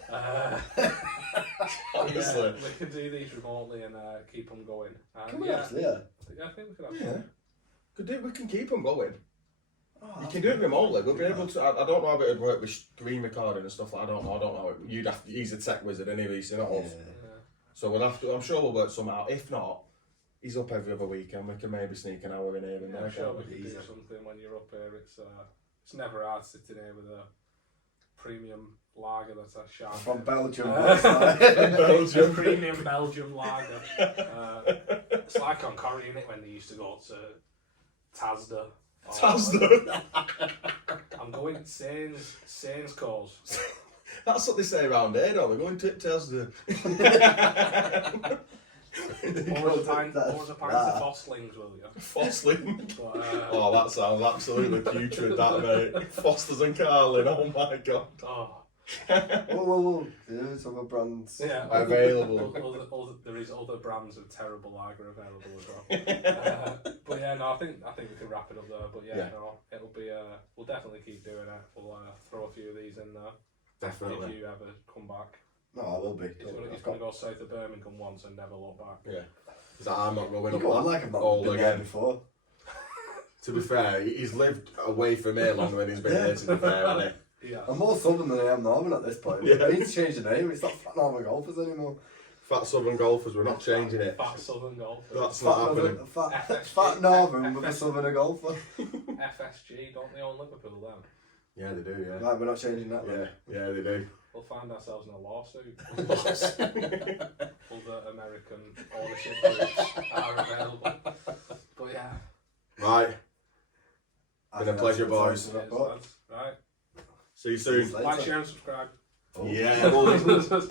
Honestly. Yeah, we can do these remotely and keep them going. Can we yeah, actually? Yeah. I think we could have Yeah. fun. We can keep them going. Oh, You that's can do it good. remotely. We'll be able to. I don't know how it would work with screen recording and stuff. I don't know. You'd have to. He's a tech wizard anyway, so not us. Yeah. Yeah. So we'll have to. I'm sure we'll work some out. If not, he's up every other weekend. We can maybe sneak an hour in here and Yeah, there. I'm sure can't we we? could do Easy. something when you're up here. It's never hard sitting here with a premium lager that's a sharp. From Belgium. Belgium. Premium Belgium lager. It's like on Corrie, innit, when they used to go to Tasda. or- Tasda. I'm going to Sains calls. That's what they say around here, don't they? Going to Tasda. Pour us a pint of Fosslings, will you? Fosling. But, Oh, that sounds absolutely putrid, that, mate. Fosters and Carlin, oh my god. oh, Whoa. There's other brands. yeah. Available. There is other brands of terrible lager available as well. But yeah, no, I think we can wrap it up there. But yeah, no, it'll be. We'll definitely keep doing it. We'll throw a few of these in there. Definitely. If you ever come back, No, I will be. he's going to go south of Birmingham once and never look back. Yeah. He's like, I'm not going You up go on that like I've not all been there again. before. To be fair, he's lived away from here longer than he's been here, to be fair, hasn't Yeah. I'm more southern than I am northern at this point. Yeah. I need to change the name. It's not Fat Northern Golfers anymore. he? Fat Southern Golfers, we're not changing it. Fat Southern Golf. That's not happening. Fat Northern with a Southern golfer. FSG, don't they own Liverpool then? Yeah, they do, yeah. Right, we're not changing that then. Yeah, they do. We'll find ourselves in a lawsuit. Other American ownership groups are available. But yeah. Right, I Been a think pleasure, that's boys. the time to Cheers, wrap up. lads. Right. see you soon. Later. Like, share and subscribe. Oh. Yeah, boys.